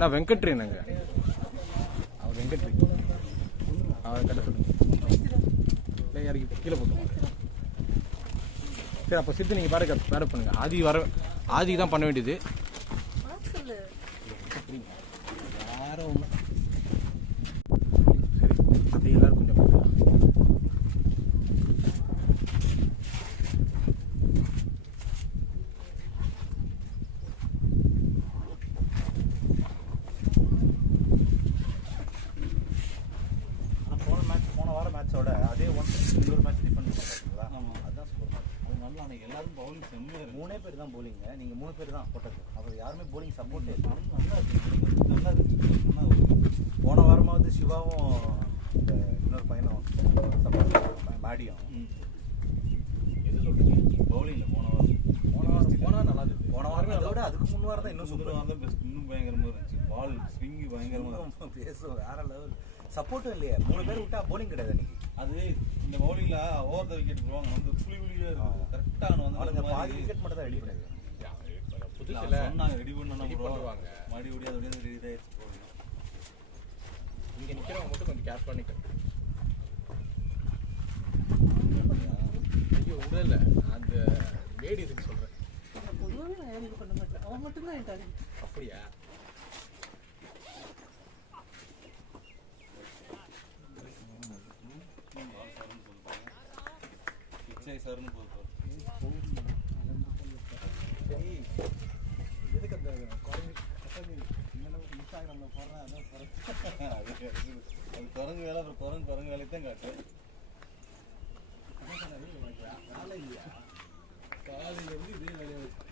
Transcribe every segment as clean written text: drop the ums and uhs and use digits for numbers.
நான் வெங்கட்ரி என்னங்க அவர் வெங்கட்ரி அவர் கட்ட சொல்லுங்க இறக்கி கீழே போட்டுருவாங்க. சரி அப்போ சித்து நீங்கள் பேரப் பண்ணுங்க. ஆதி தான் பண்ண வேண்டியது. வேற ஒன்று சரி அது எல்லாரும் கொஞ்சம் பார்க்கலாம். போன வாரம் மேட்சோட அதே இன்னொரு மேட்ச் டிஃபெண்ட் பண்ணுறீங்களா? ஆமாம், அதுதான் சூப்பர் மேட்ச். அது நல்லா அன்றைக்கி எல்லாரும் பவுலிங் செம்மையாக 3 பேர் தான் பவுலிங்க. நீங்கள் 3 பேர் தான் போட்டது. அவர் யாருமே பவுலிங் சப்போர்ட் நல்லா இருக்கு. நல்லா இருக்கு. போன வாரமாவது சிவாவும் இந்த இன்னொரு பையனும் சப்போர்ட் மாடியும் எது சொல்கிறீங்க பவுலிங்கில் போன நல்லா இருந்துச்சு. போன வாரம் அதோட அதுக்கு 3 வாரம் தான் இன்னும் சூப்பராக தான் பெஸ்ட். இன்னும் பயங்கரமாக இருந்துச்சு. பால் ஸ்விங்கு பயங்கரமாக பேசும். வேற லெவல். சப்போர்ட்டும் இல்லையா? 3 பேர் விட்டா பவுலிங் கிடையாது அன்னைக்கு. அது இந்த பவுலிங்ல ஓவர் த விக்கெட் போவாங்க. வந்து புளியா கரெக்டா வந்து பாதி விக்கெட் மட்டும் தான் ரெடி பண்ணாங்க. புதுசுல சொன்னாங்க ரெடி பண்ணுவாங்க. மடி ஓடி அது ரெடி ஆயிடுச்சு. இங்க நிக்கிறவங்க மட்டும் கொஞ்சம் கேர் பண்ணிக்க. ஐயோ உடல அந்த லேடிஸ்க்கு சொல்றேன். பொதுவாவே நான் ஏடிக்கு பண்ண மாட்டேன். அவன் மட்டும் தான் ஏட்டாரு. அப்படியா? சார்னு போகுது. சரி எதுக்கு அந்த இன்ஸ்டாகிராமில் போடுறேன். அதான் அது குரங்கு வேலை. அப்புறம் குரங்கு வேலையை தான் காட்டு. வேலை இல்லையா? காலையிலேருந்து இதே வேலையை வச்சு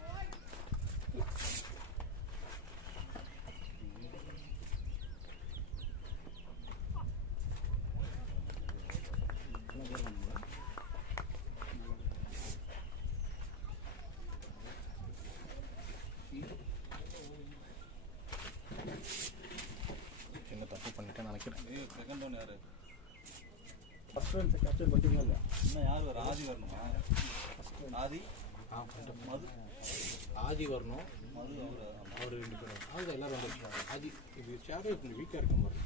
சின்ன தப்பு பண்ணிட்டேன் நினைக்கிறேன். செகண்ட் ஒன் யாரு? ஃபர்ஸ்ட் ஒன் கேப்சர் பண்ணிட்டீங்களா இல்லையா? இன்னும் யார் வரும்? ஆதி வரணுமா? ஆதி மது ஆதி வரணும். மது அவர் 2 பேரும் அதுதான் எல்லாரும் வந்துருக்காங்க. ஆதி இது சேரே கொஞ்சம் வீக்காக இருக்க மாதிரி.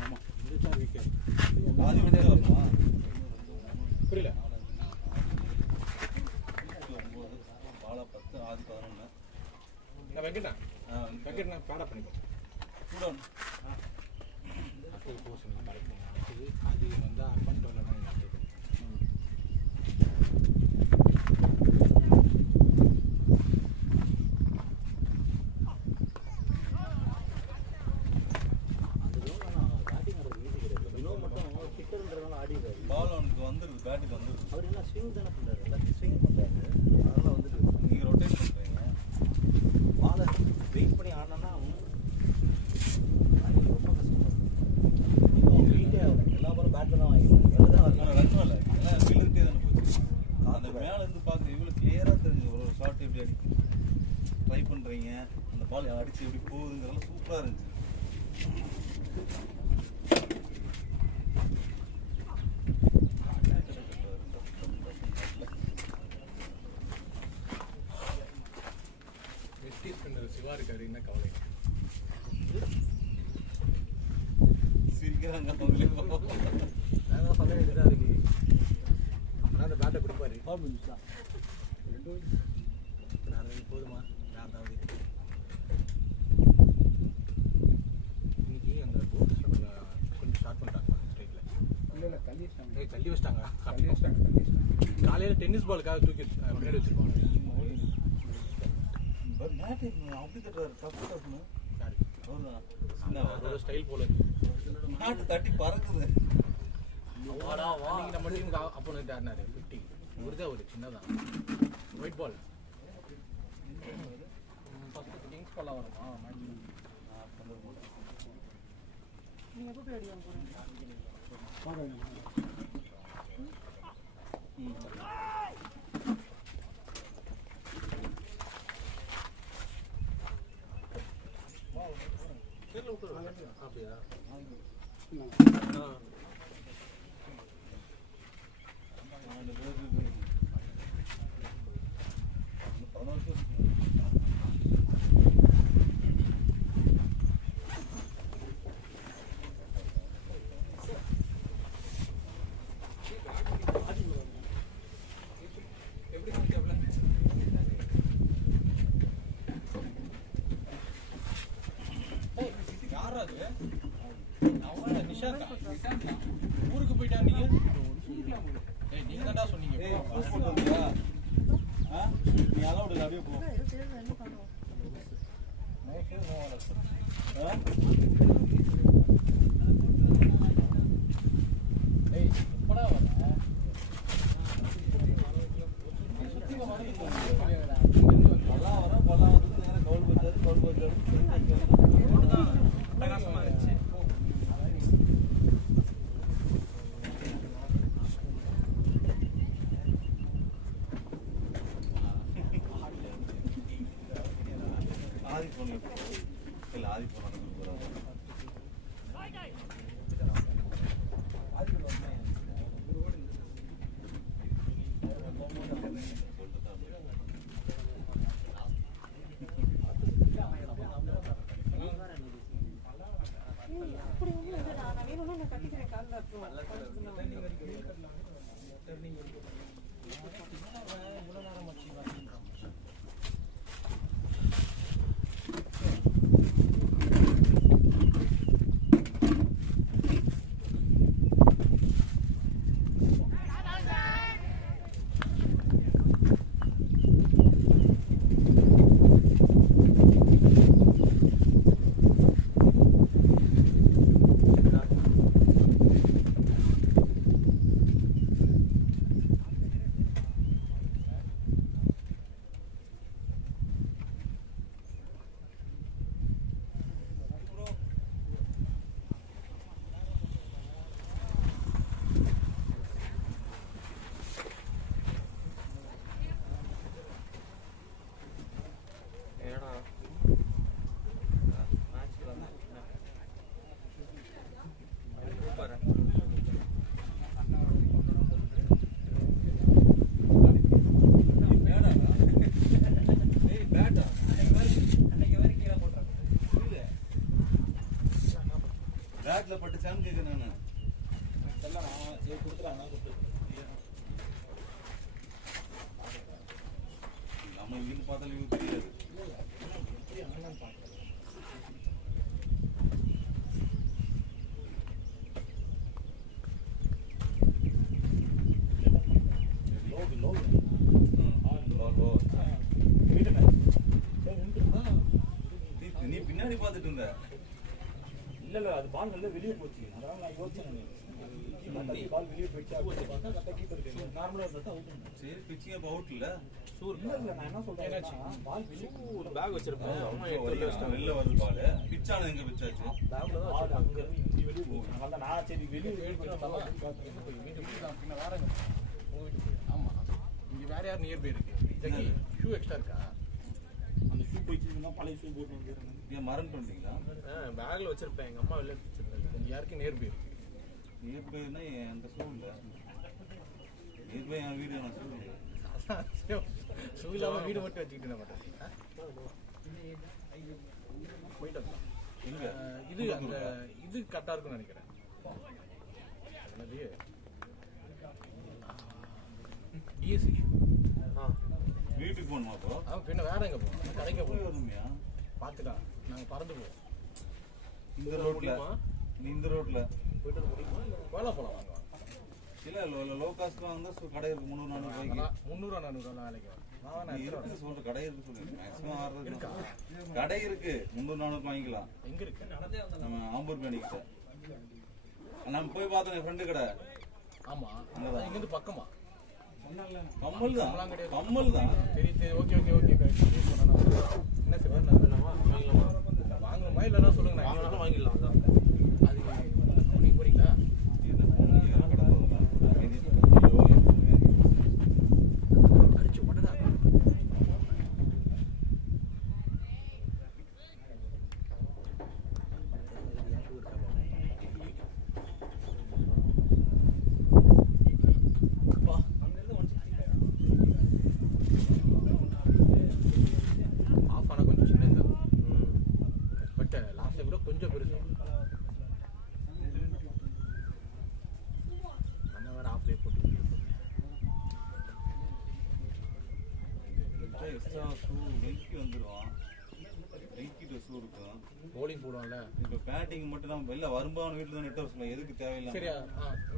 ஆமாம் இந்த சேர் வீக்காக இருக்கு. ஆதி மட்டும் வரணுமா? புரியல. 9 பாலா 10 ஆதி 11. நான் வெங்கட்ண்ணா பேடப் பண்ணிப்போம். ஸ்டூடெண்ட் அடுத்தது போர்ஷன் கரெக்ட். அடுத்தது அது வந்தால் பண்ணிட்டு வரலன்னா நீங்கள் அடுத்தது பால் அவனுக்கு வந்துடுது. பேட்டுக்கு வந்துடுது. அவர் எல்லாம் ஸ்விங் தானே பண்ணுறாரு. எல்லாத்தையும் ஸ்விங் பண்ணுறாரு. அதெல்லாம் வந்துடுது. நீங்கள் ரொட்டேட் பண்ணுறீங்க. பாலை வெயிட் பண்ணி ஆடினா ரொம்ப கஷ்டம். வீட்டே எல்லா பாலும் பேட்டில் தான் வாங்கிடுவாங்க. எல்லாம் தான் ரன் இல்லை. எல்லாம் ஃபீல்டுக்கிட்டே தானே போச்சு. அந்த மேலேருந்து பார்க்க இவ்வளோ கிளியராக தெரிஞ்சு ஒரு ஷார்ட் எப்படி அடிக்கு ட்ரை பண்ணுறீங்க. அந்த பால் அடித்து எப்படி போகுதுங்கிறதெல்லாம் சூப்பராக இருந்துச்சு. சிவா இருக்காரு. என்ன கவலை? சிரிக்கிறாங்க அவங்களே. நான் சொல்ல வேண்டியதாக இருக்கு. அப்புறம் அந்த பேட்டை கொடுப்பாரு. போதுமா? வேறு இன்னைக்கு அந்த கொஞ்சம் ஸ்டார்ட் பண்ணிட்டாங்க ஸ்ட்ரைக்கில். இல்லை தள்ளி வச்சிட்டாங்க. காலையில் டென்னிஸ் பாலுக்காக தூக்கி முன்னாடி வச்சுருப்பாங்க. அப்படி தட்டுறாரு. தப்பு தப்புன்னு அவரோட ஸ்டைல் போல நாட்டு தட்டி பறக்குது. நம்ம டீமுக்கு அப்போனன்ட் ஆடினாரு 50. இவருதான் ஒரு சின்னதான் ஒயிட் பால். ஃபர்ஸ்ட் கிங்ஸ் பால் வருமா? நீங்க எப்போ போய் அடிவாங்க போறீங்க? அப்படியா? என்னடா சொன்னீங்க? ஏய் ஃபோன் போட்டு வந்தியா? நீ அலௌட் இல்ல அப்படியே போ. ஏய் எப்படா வர? பல்லா வர பல்லா வந்து நேரா கவுல் பஜார் பிரகாசமா இருந்துச்சு. ஆதி போன் இல்ல ஆதி போன் பேட்ல பட்டுச்சான்னு கேக்குறேன் நானு. நம்ம இங்கிருந்து பார்த்தாலும் இவங்க தெரியாது. நீ பின்னாடி பார்த்துட்டு இருந்த. இல்ல அது பால் நல்லா வெளியே போச்சு. அதான் நான் யோசிச்சேன். பால் வெளியே போயிடுச்சு அப்படி பார்த்தா கரெக்டா கீப்பர் இருக்கு. நார்மலா இருந்தா அவுட். சரி பிச்சிங் அப்ப அவுட் இல்ல. இல்ல நான் என்ன சொல்றேன் பால் வெளியே ஒரு பேக் வச்சிருப்பேன். வெளில வருது பால். பிச்சானது எங்க பிச்சாச்சு? பேக்ல தான் பால் அங்க வெளியே போகுது. அதனால நான் சரி வெளியே எடுத்துட்டோம். வீட்டுக்கு தான் பின்ன வேற எங்க? உங்க வீட்டுக்கு போய். ஆமா. இங்க வேற யார் நியர் பை இருக்கு? ஜக்கி ஷூ எக்ஸ்ட்ரா இருக்கா? அந்த ஷூ போயிடுச்சுன்னா பழைய ஷூ போட்டு வந்துடுறேன். ஏன் மரண் பண்ணிட்டீங்களா? பேக்ல வச்சிருப்பேன். எங்க அம்மா வெளில வச்சிருந்தாங்க. இங்க யாருக்கு நியர் பை இருக்கு? நியர் பைனா அந்த ஷூ இல்ல. நியர் பை என் வீடு நான் ஷூ இல்ல. ஷூ இல்லாம வீடு மட்டும் வச்சுக்கிட்டு என்ன பண்றது? போயிட்டு வரலாம். எங்க? இது அந்த இது கரெக்டா இருக்கும்னு நினைக்கிறேன். என்னது? DSC shoe. வீட்டுக்கு போகணுமா அப்போ? பின்ன வேற எங்க போகணும்? கடைக்கு போய் போய் வரணுமையா? பார்த்துக்கலாம். நாங்கள் பறந்து போவோம். இந்த ரோட்ல நீ இந்த ரோட்ல போயிட்டு வர முடியுமா? இல்லை கோலா போகலாம். வாங்க இல்ல லோ காஸ்ட்ல வந்தா கடை இருக்கு 300 400 300 400 வேலைக்கு நான் இருக்கு சொல்ற கடை இருக்கு சொல்லு மேக்ஸிமம் 600 இருக்கா கடை இருக்கு 300 400 வாங்கிக்கலாம். எங்க இருக்கு? நம்ம ஆம்பூர் பேணிக்கிட்ட நம்ம போய் பார்த்தோம் என் ஃப்ரெண்டு கடை. ஆமா இங்க இருந்து பக்கமா கம்மல் தான் சரி சரி ஓகே ஓகே ஓகே என்ன சார் வாங்கலாமா இல்லைன்னா சொல்லுங்க நான் வாங்கிடலாம். அதான் அது நீங்க போறீங்களா? அடிச்சு உடனே கொஞ்சம் பெருசு நம்ம வேற ஆஃப்லேயே போட்டு எக்ஸ்ட்ரா ஷூ வெயிட் வந்துடும். வெயிட் ஷூ இருக்கும். போலிங் போடுவான்ல. இப்போ பேட்டிங் மட்டும் நம்ம வெளில வரும்போது வீட்டில் தான் நெட் ஹவுஸ் எதுக்கு தேவையில்லை. சரியா?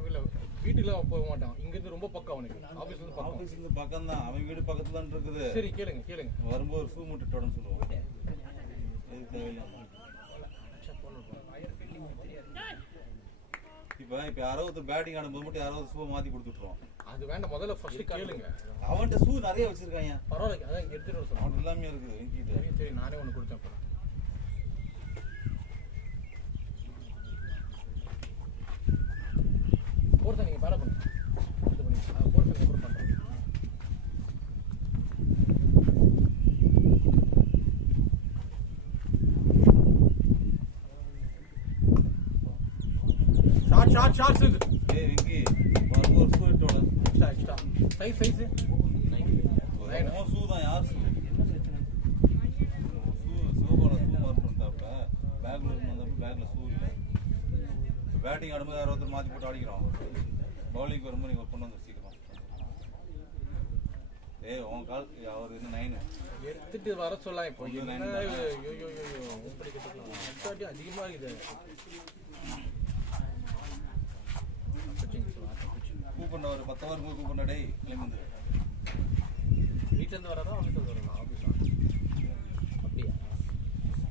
இல்லை வீட்டுக்கு வீட்டுக்குலாம் போக மாட்டான். இங்க இருந்து ரொம்ப பக்கம் அவனுக்கு. ஆபீஸ்ல இருந்து பக்கம். ஆபீஸ்ல இருந்து பக்கம் தான். அவன் வீடு பக்கத்துல தான் இருக்குது. சரி கேளுங்க. வரும்போது ஒரு ஷூ முட்டுட்டோன்னு சொல்லுவான். எதுக்கு தேவையில்லாம. இப்ப யாரோ ஒருத்தர் பேட்டிங் ஆடும்போது மட்டும் யாரோ ஒரு ஷூ மாத்தி கொடுத்துட்டுருவான். அது வேண்டாம். முதல்ல ஃபர்ஸ்ட் கேளுங்க. அவன்கிட்ட ஷூ நிறைய வச்சிருக்காங்க. பரவாயில்ல. அதான் எடுத்துட்டு வர அவன் எல்லாமே இருக்குது என்கிட்ட. சரி நானே ஒன்று கொடுத்தேன். அப்புறம் போர்த்த நீங்க வேலை பண்ணுங்க. இது பண்ணி போர்த்த அப்புறம் பண்றேன். ஷார்ட்ஸ் இது. ஏய் வெங்கி வரும்போது ஒரு ஷூ எடுத்தோட. Extra size 9. அவன் ஷூ தான். யார் ஷூ? ஷூ மாத்திட்டாப்ல. பேக்ல வந்தப்ப பேக்ல ஷூ இல்லை. பேட்டிங் ஆடும்போது யாரோ ஒருத்தர் மாற்றி போட்டு அடிக்கிறோம். பவுலிங் வரும்போது நீங்கள் கொண்டு வந்து சீக்கிரம். உன் கால் அவர் என்ன 9 எடுத்துட்டு வர சொல்லலாம். இப்போ கொஞ்சம் என்ன 9 அதிகமா இருக்குது. கூப்பிட ஒரு 10 ஹவர் கூப்பிட டே கிளம்பி வீட்டுல இருந்து வராதா ஆஃபீஸ்ல இருந்து வரதா? ஆஃபீஸா? அப்படியா?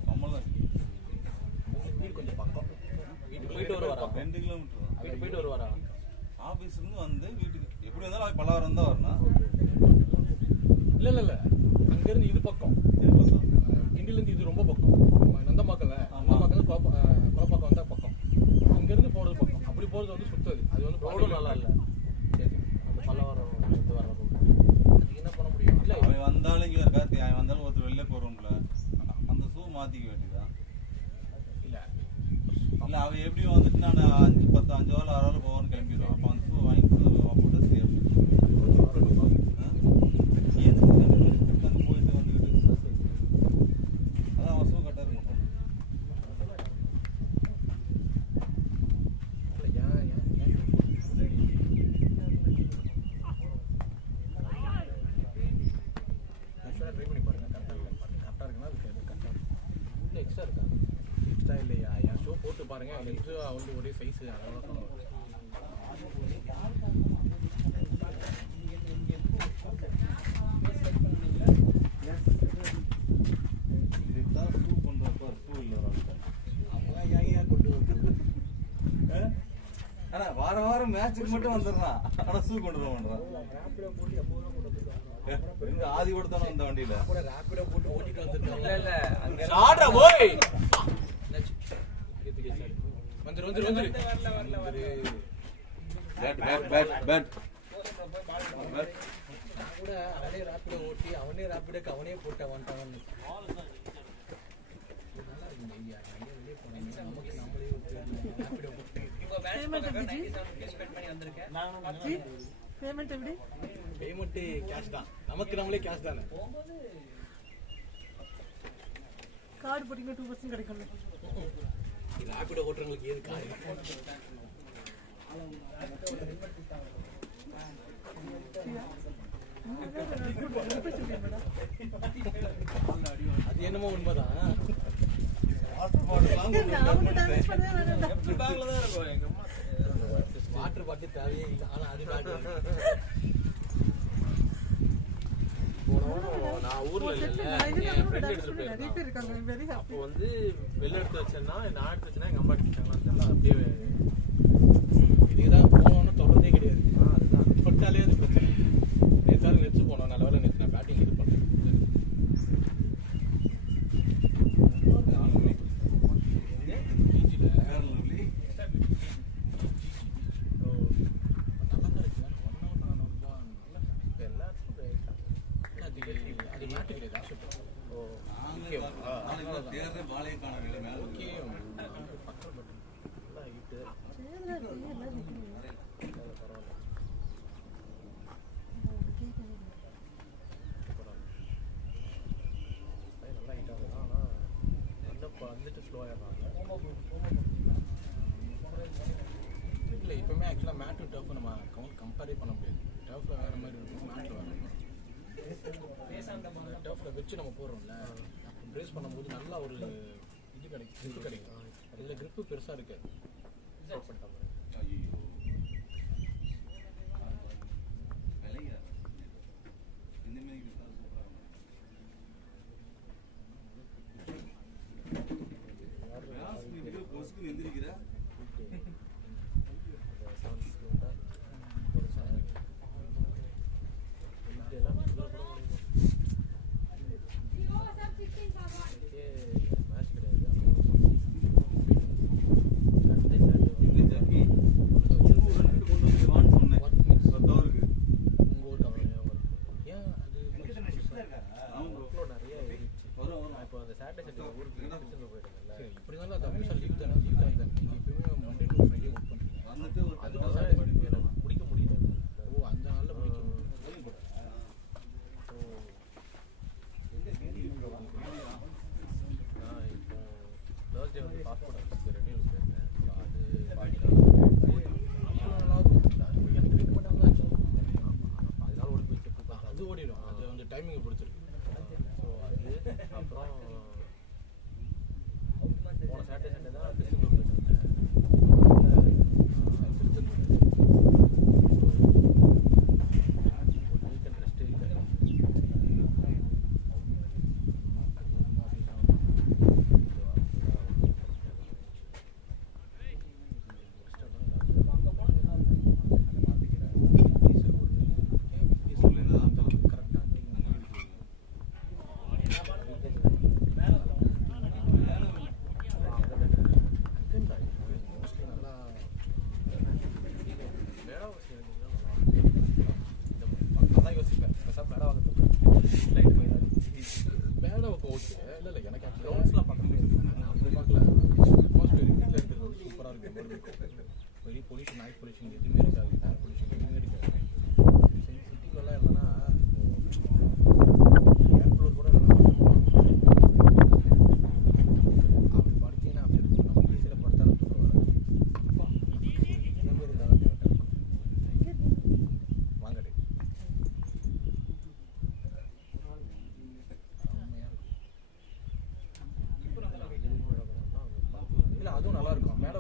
நம்மளும் வீடு கொஞ்சம் பக்கம். வீட்டுக்கு போயிட்டு வருவாரா? 2 கிலோமீட்டர் தான். வீட்டுக்கு போயிட்டு வருவாரா? ஆஃபீஸ்ல இருந்து வந்து வீட்டுக்கு எப்படி இருந்தாலும் அவன் பல்லாவரம் தான் வரணும். இல்ல அங்க இருந்து இது பக்கம். கிண்டில இருந்து இது ரொம்ப பக்கம். நந்தமாக்கல்ல குளப்பாக்கம் வந்தா பக்கம். அங்க இருந்து போறது பக்கம். அப்படி போறது வந்து சுத்தது. அது வந்து ரோடு நல்லா இல்ல. சரி அந்த பல்லாவரம் வந்து வர ரோடு. அதுக்கு என்ன பண்ண முடியும்? இல்ல அவன் வந்தாலும் இங்க கார்த்தி அவன் வந்தாலும் ஒருத்தர் வெளில போறோம்ல. அந்த ஷூ மாத்திக்க வேண்டியதா? இல்ல அவன் எப்படி வந்துட்டு நான் 5 10 5 வாரம் 6 வாரம் போவான்னு கிளம்பிடுவான். அப்ப அந்த ஷூ வாங்கி போட்டு சரியா போயிட்டு வந்துட்டு அதான் அவன் ஷூ கட்டாரு மட்டும். ட்ரை பண்ணி பாருங்க. கரெக்டா இருக்குன்னா எக்ஸ்ட்ரா இருக்கா? எக்ஸ்ட்ரா இல்லையா? என் ஷோ போட்டு பாருங்க. எக்ஸ்ட்ரா வந்து ஒரே சைஸ் அதெல்லாம் இதுதான் ஷூ பண்றப்ப ஷூ இல்லை ஆனா வாரம் மேட்சுக்கு மட்டும் வந்துடுறான். ஆனா ஷூ கொண்டு வர மாட்டான். எங்க ஆதி கூட தானே வந்த வண்டியில கூட ரேபிடோ போட்டு ஓட்டிட்டு வந்துட்டாங்க. இல்ல அங்க ஷார்ட்டா போய் வந்துரு பேட் நான் கூட அவனே ரேபிடோ ஓட்டி அவனே ரேபிடோக்கு அவனே போட்டு வந்துட்டான். நல்லா இருக்கு ஐடியா. வெளியே போனீங்க நமக்கு நம்மளே ரேபிடோ போட்டு பேமெண்ட் எப்படி? பேமெண்ட் கேஷ் தான். நமக்கு நம்மளே கேஷ் தானே. கார்டு போட்டீங்கன்னா 2% கிடைக்கும்ல. ரேபிடோ ஓட்டுறவங்களுக்கு ஏது கார்டு? அது என்னமோ உண்மைதான். வாட்டர் பாட்டில் தேவையே இல்லை. ஆனா அது நான் ஊர்ல அப்போ வந்து வெளில எடுத்து வச்சேன்னா நான் எடுத்து வச்சேன்னா எங்க அம்மா எடுத்துட்டாங்களா அப்படியே இதுதான் போனோன்னு தொடர்ந்தே கிடையாது. அதுதான் பட்டாலே அது பிரச்சனை. நேற்று நெச்சு போனோம். நல்ல வேலை நேற்று நான் பேட்டிங் இது பண்ணேன். வந்துட்டு ஸ்லோவாக இல்லை. இப்போவுமே ஆக்சுவலாக மேட் டு டர்ஃப் நம்ம கம்பேரே பண்ண முடியாது. டர்ஃபில் வேறு மாதிரி இருக்கும், மேட்டில் வேறு மாதிரி. டர்ஃபில் வச்சு நம்ம போடுறோம்ல, பிரேஸ் பண்ணும்போது நல்லா ஒரு இது கிடைக்கும். அதில் கிரிப்பு பெருசாக இருக்காது.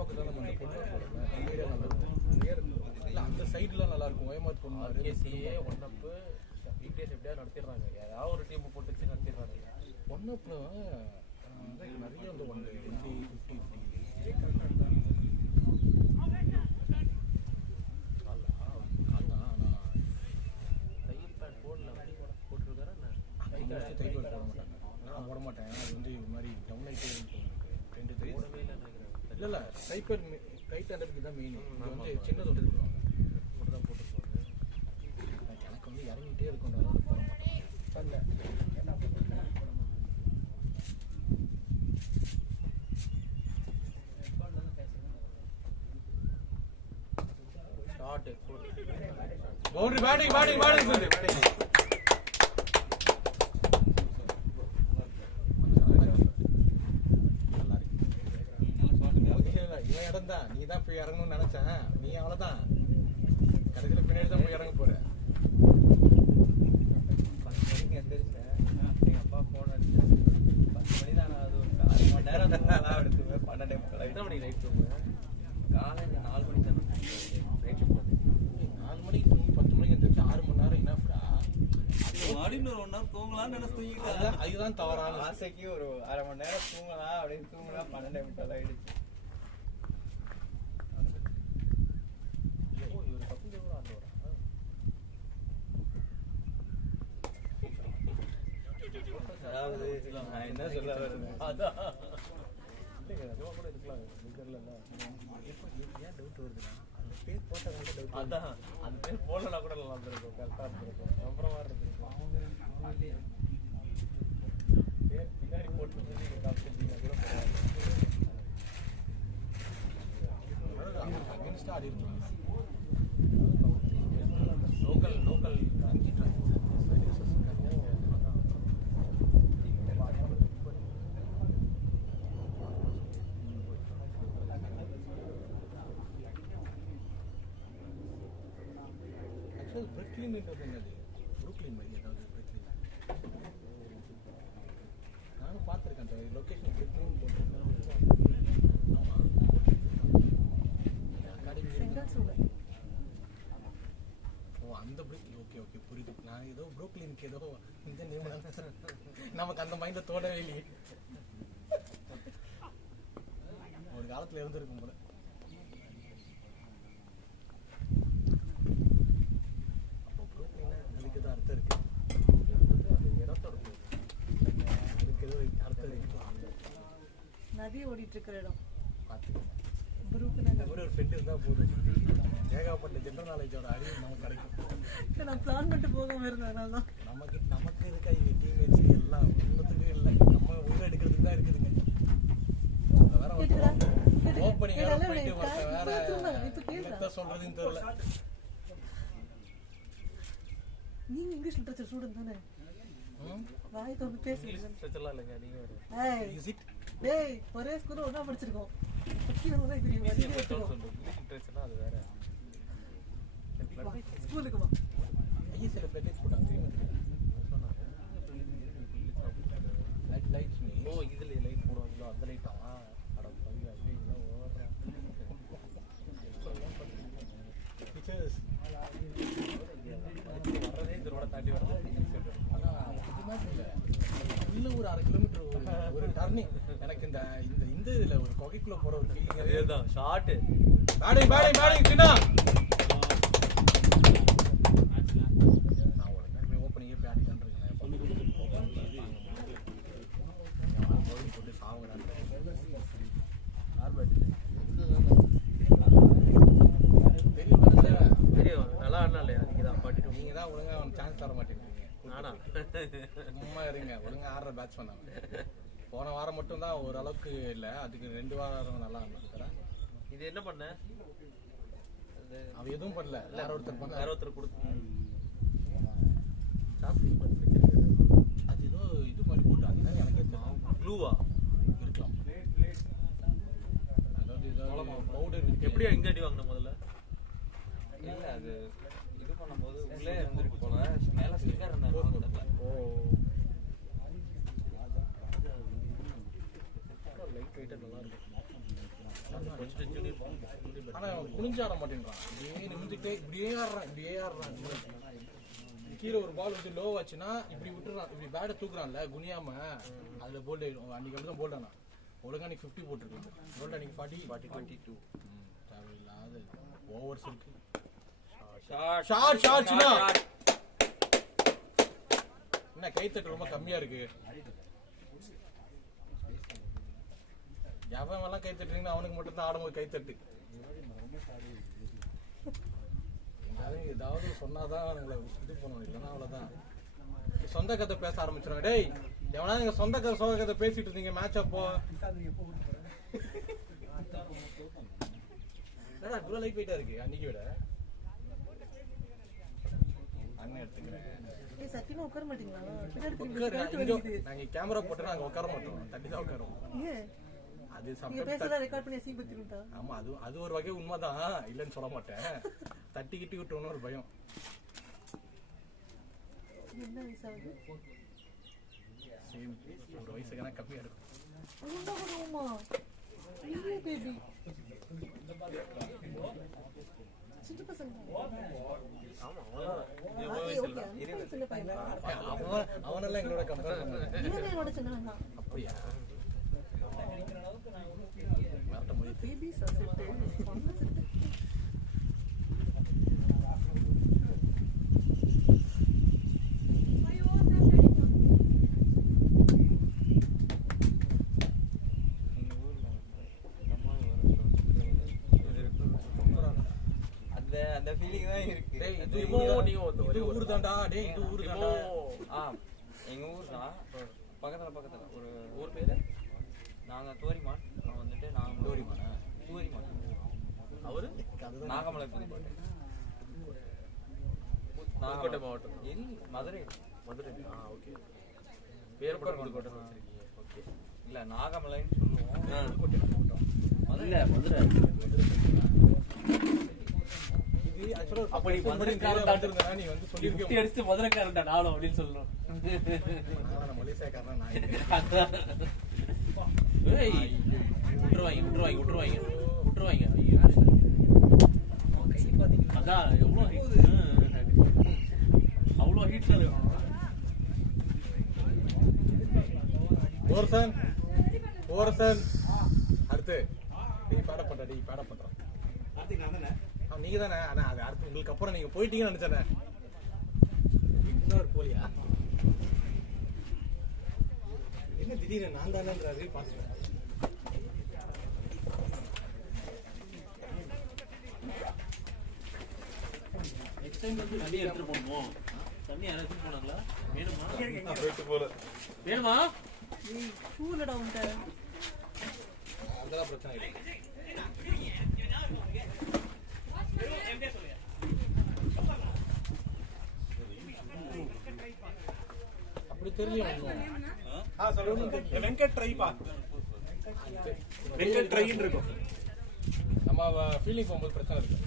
பார்த்து தான் நம்ம அந்த பொண்ணு அந்த ஏரியா நல்லா இருக்கும். இல்லை அந்த சைடுலாம் நல்லா இருக்கும். ஓயமாத் பொண்ணு ஆர்கேசியே ஒன் அப்பு வீக்டேஸ் எப்படியாவது நடத்திடுறாங்க. ஏதாவது ஒரு டீம் போட்டு வச்சு நடத்திடுறாங்க. ஒன் அப்ல நிறைய வந்து 120, 50 போட மாட்டேன். அது வந்து இது மாதிரி டவுன் ஆகிட்டே இருக்கும். 2 தை போடவே இல்லை நினைக்கிறேன். இல்லை டைப்பர் டைட் ஹேண்டருக்கு தான் மெயின். இது வந்து சின்னது வந்து போடுவாங்க. மட்டும் தான் போட்டுருப்பாங்க. எனக்கு வந்து இறங்கிட்டே இருக்கும்ன்றதால போட மாட்டேன். ஷார்ட் பவுண்டரி பேட்டிங் சொல்லு. இவன் இடம் தான். நீ தான் போய் இறங்கணும்னு நினைச்சேன். நீ அவ்வளவுதான். கடைசியில் பின்னாடி தான் போய் இறங்க போற. 10 மணிக்கு எந்திரிச்சேன். எங்கள் அப்பா ஃபோன் அடிச்சு 10 மணி தான். அது ஒரு 4 மணி நேரம் தான் எடுத்துவேன். 12 எத்தனை மணிக்கு நைட் தூங்குவேன்? காலையில் 4 மணிக்கு தான் நைட் ஷிஃப்ட் வந்து 4 மணிக்கு தூங்கி 10 மணிக்கு எந்திரிச்சு 6 மணி நேரம் என்னடா? மறுபடியும் ஒரு 1 ஹவர் தூங்கலாம்னு நினைச்சு தூங்கிட்டு அதுதான் தவறான ஆசைக்கு ஒரு அரை மணி நேரம் தூங்கலாம் அப்படின்னு தூங்கினா 12 நிமிஷம் ஆயிடுச்சு. இவர் 10 கூட ஆண்டு வரா. அதாவது நான் என்ன சொல்ல வரேன், அதான் இல்லைங்க, அதுவா கூட இருக்கலாம். ஏன் டவுட் வருதுன்னா அந்த பேர் போட்டதால டவுட். அதான் அந்த பேர் போடலனா கூட நல்லா இருந்திருக்கும். கரெக்டாக இருந்திருக்கும். அப்புறமா இருந்திருக்கும். பேர் பின்னாடி போட்டு நீங்கள் காப்பிட்டீங்கன்னா கூட அகேன்ஸ்டா ஆடி இருக்காங்க. லோக்கல் ஆக்சுவலாக பிரெக்லின்ன்றது என்னது? புரூக்லின் மாதிரி ஏதாவது பிரெக்லின் நானும் பார்த்துருக்கேன். அந்த லொக்கேஷன் பிரெக்லின் போட்டிருக்கேன். ஓ அந்த ஓகே புரியுது. நான் ஏதோ புரூக்லினுக்கு ஏதோ இந்த நேம் நமக்கு அந்த மைண்ட்ல தோடவே இல்லையே. ஒரு காலத்துல இருந்திருக்கும் போல. அப்போ புரூக்லின் அதுக்கு தான் அர்த்தம் இருக்கு. அது இடத்தோட அதுக்கு ஏதோ அர்த்தம் இருக்கு. நதி ஓடிட்டு இருக்கிற இடம் பார்த்துக்கோங்க. புரூக்லின். இந்த மாதிரி ஒரு ஃப்ரெண்ட் இருந்தால் போதும். ஏகப்பட்ட ஜென்ரல் நாலேஜோட அறிவு நமக்கு கிடைக்கும். நான் பிளான் பண்ணிட்டு போகாம இருந்தேன். அதனால தான் நமக்கு இருக்கா இங்கே டீம்மேட்ஸ் எல்லாம் ஒன்றுத்துக்கும் இல்லை. நம்ம உயிர் எடுக்கிறதுக்கு தான் இருக்குதுங்க. வேற ஓப்பனிங் வேற போயிட்டு வேற என்ன சொல்றதுன்னு தெரியல. நீங்க இங்கிலீஷ் லிட்டரேச்சர் ஸ்டூடெண்ட் தானே? வாய் தோண்டு பேசுறீங்க. ஸ்ட்ரெச்சர்லாம் இல்லைங்க. நீங்கள் இஸ் இட் டேய் ஒரே ஸ்கூல்ல ஒண்ணா படிச்சிருக்கோம். பக்கினவங்க தான் தெரியும். இங்கிலீஷ் லிட்ரேச்சர்னா அது வேற. ஸ்கூலுக்கு வா. ஐஎஸ்எல் ஃபிளட்டேஜ் போட்டாங்க லைட்ஸ் மீ. ஓ இதில் லைட் போடுவாங்களோ அந்த லைட்டா? அட பையன் அப்படி இதெல்லாம் ஓடுறான். பிக்சர்ஸ் வர்றதே இந்த ரோட தாண்டி வர்றது. ஆனால் இது மாதிரி இல்லை. உள்ள ஒரு 1/2 கிலோமீட்டர் ஒரு டர்னிங். எனக்கு இந்த இதில் ஒரு கொகைக்குள்ளே போகிற ஒரு ஃபீலிங். அதேதான் ஷார்ட்டு. பேட்டிங் சின்ன நான் உடனே ஓப்பனிங்கே போய் அடிக்கலான்னு இருக்கேன். போட்டு சாவுங்கிறாங்க. தெரியும் நல்லா ஆடலாம் இல்லையா? நீங்கள் தான் பாட்டிட்டு நீங்கள் தான் ஒழுங்காக அவன் சான்ஸ் தர மாட்டேங்கிறீங்க. நானா சும்மா இருங்க. ஒழுங்காக ஆடுற பேட்ச் பண்ணாங்க. போன வாரம் மட்டும் தான் ஓரளவுக்கு இல்லை. அதுக்கு 2 வாரம் நல்லா இருந்துச்சு. இது என்ன பண்ண? அவன் எதுவும் பண்ணல. வேற ஒருத்தர் கொடுத்து அது ஏதோ இது மாதிரி போட்டு அதுதான் எனக்கே தெரியும். க்ளூவா இருக்கலாம். அதாவது பவுடர் எப்படியா எங்க அடி வாங்கின முதல்ல? இல்லை அது இது பண்ணும்போது உள்ளே இருந்துருக்கு போல. மேலே ஸ்டிக்கர் இருந்தாங்க. ஓ லைட் வெயிட்டாக நல்லா இருக்கும். ஆனா அவன் குனிஞ்சு ஆட மாட்டேன்றான். இப்படியே நிமிந்துட்டே இப்படியே ஆடுறான். கீழே ஒரு பால் வந்து லோ ஆச்சுன்னா இப்படி விட்டுறான், இப்படி பேட்டை தூக்குறான்ல குனியாம, அதுல போல்ட் ஆயிடும். அன்னைக்கு அப்படிதான் போல்ட் ஆனா ஒழுங்கா நீ 50 போட்டுருக்கு, போல்ட் அன்னைக்கு 42 தேவையில்லாத ஓவர்ஸ் இருக்கு. ஷாட்னா என்ன கைத்தட்டு ரொம்ப கம்மியா இருக்கு. எவன் கைத்தட்டுறீங்கன்னா அவனுக்கு மட்டும் தான் ஆடும்போது கைத்தட்டு. ஏதாவது சொன்னாதான் உங்களை இது பண்ணணும், இல்லைன்னா அவ்வளவுதான். சொந்த கதை பேச ஆரம்பிச்சிருவாங்க. டேய் எவனா நீங்க சொந்த கதை பேசிட்டு இருந்தீங்க மேட்ச் அப்போ இவ்வளவு லைட் வெயிட்டா இருக்கு அன்னைக்கு விட. அண்ணன் எடுத்துக்கிறேன். நாங்க கேமரா போட்டு நாங்க உட்கார மாட்டோம், தட்டி தான் உட்காரோம். அது ஆமா, அது ஒரு வகை உண்மைதான், இல்லன்னு சொல்ல மாட்டேன். தட்டி கிட்டி விட்டோன்னு ஒரு பயம். ஒரு வயசுக்கான கம்மியா இருக்கும். அவனெல்லாம் எங்களோட கம்பேர் பண்ண அப்படியா? அந்த ஃபீலிங் தான் இருக்கு. இது ஊர் தான்டா. டேய் இது ஊர் தான்டா. எங்க ஊர் தான் பக்கத்துல ஒரு ஊர் பேரு நாங்க தோரிமான். நான் வந்துட்டு நாங்க தோரிமான் அவரு நாகமலை புதுக்கோட்டை மாவட்டம். மதுரை. ஓகே, வேறுபட்ட புதுக்கோட்டை வச்சிருக்கீங்க. ஓகே, இல்ல நாகமலைன்னு சொல்லுவோம். புதுக்கோட்டை மாவட்டம். மதுரை. அப்படி மதுரைக்காரன் நீ வந்து சொல்லி அடிச்சு மதுரைக்காரன்டா நானும் அப்படின்னு சொல்லணும். மலேசியாக்காரன் விட்டுருவாங்க. அதான் அவ்வளோ ஹீட்ல இருக்கும். ஓரசன் அடுத்து நீ பாட பண்றான். நீங்க தானே? ஆனா அது அடுத்து உங்களுக்கு அப்புறம் நீங்க போயிட்டீங்கன்னு நினைச்சேன். இன்னொரு போலியா என்ன திடீர்னு நான் தானேன்றாரு பாசம். நெக்ஸ்ட் டைம் வந்து தண்ணி எடுத்துட்டு போகணும். தண்ணி யாராச்சும் போனாங்களா? வேணுமா? அதெல்லாம் பிரச்சனை இல்லை. அப்படி தெரியும். வெங்கட் ட்ரைன்னு இருக்கும். நம்ம ஃபீலிங் போகும்போது பிரச்சனை இருக்கு.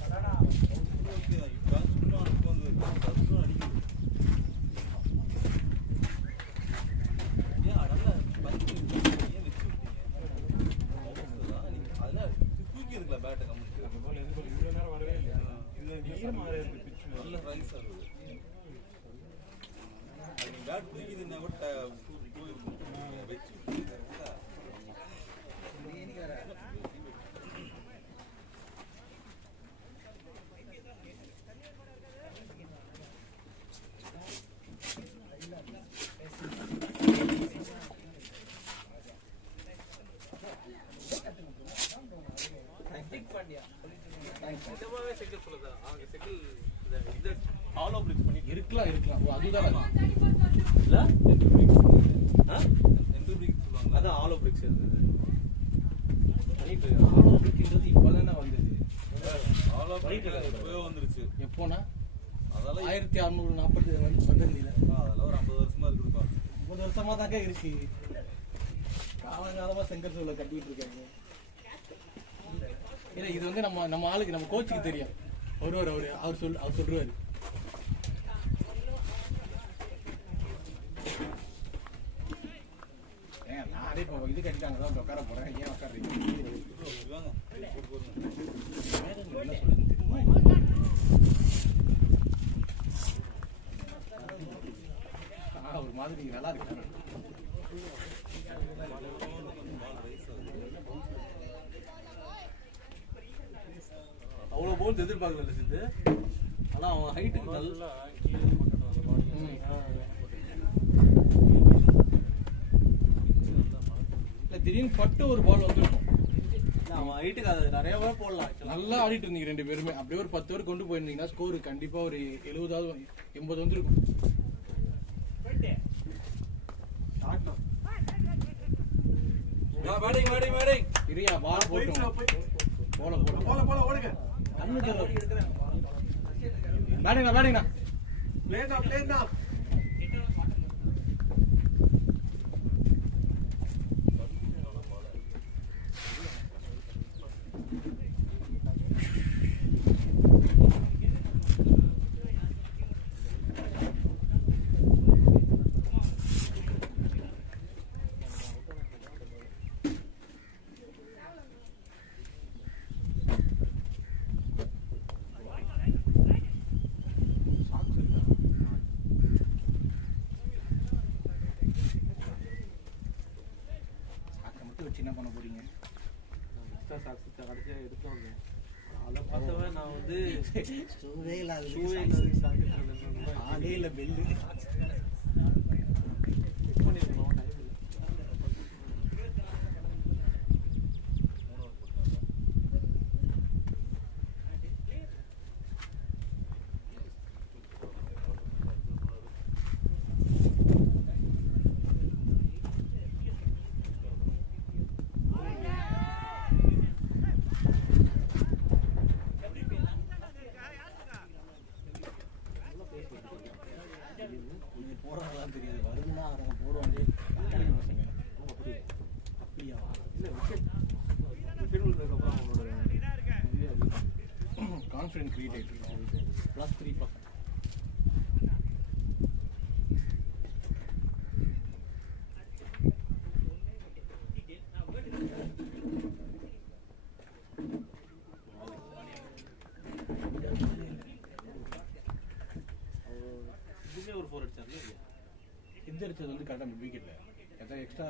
இருக்கலாம். அதுதான் அதான் ஆலோ பிரிக்ஸ் இப்பதானே வந்தது. வந்துருச்சு எப்போனா அதெல்லாம் 1640 வந்ததில்ல. அதெல்லாம் ஒரு 50 வருஷமா இருக்குப்பா. 50 வருஷமா தாங்க இருக்கு. காலங்காலமா செங்கல் சூழல கட்டிட்டு இருக்காங்க. இல்ல இது வந்து நம்ம ஆளுக்கு நம்ம கோச்சுக்கு தெரியும். அவர் சொல்றாரு. நானே அதே இப்போ இது கட்டிட்டாங்க தான் உட்கார போகிறேன். ஏன் உட்காருறீங்க? ஒரு மாதிரி நல்லா இருக்கு. அவ்வளோ போல் எதிர்பார்க்கல சித்து. ஆனால் அவன் ஹைட்டுக்கு நல்லா இல்லை திடீர்னு பட்டு ஒரு பால் வந்துருக்கும். அவன் ஹைட்டுக்கு அது நிறைய பேர் போடலாம். நல்லா ஆடிட்டு இருந்தீங்க 2 பேருமே. அப்படியே ஒரு 10 பேர் கொண்டு போயிருந்தீங்கன்னா ஸ்கோர் கண்டிப்பாக ஒரு 70 80 வந்துருக்கும். இரியா பால் போட்டோம். போல ஓடுங்க. பேட்டிங்கண்ணா என்ன பண்ண போறீங்க? கடைசியாக எடுத்தோம். அதை பார்த்தவே நான் வந்து ஷூவே இல்லாத ஆளே இல்லை பெல்லு போடுறதெல்லாம் தெரியாது. வருதுன்னா அவங்க போடுவாங்க. அப்படியா? இல்லை விக்கெட் விழுந்ததுக்கப்புறம் அவனோட கான்ஃபிடன்ஸ் கிரியேட் ஆகிட்டு +3%. இதுலேயே ஒரு 4 அடிச்சார்ல இல்லையா? இது அடிச்சது வந்து கரெக்டாக மிட் விக்கெட்ல எதாவது எக்ஸ்ட்ரா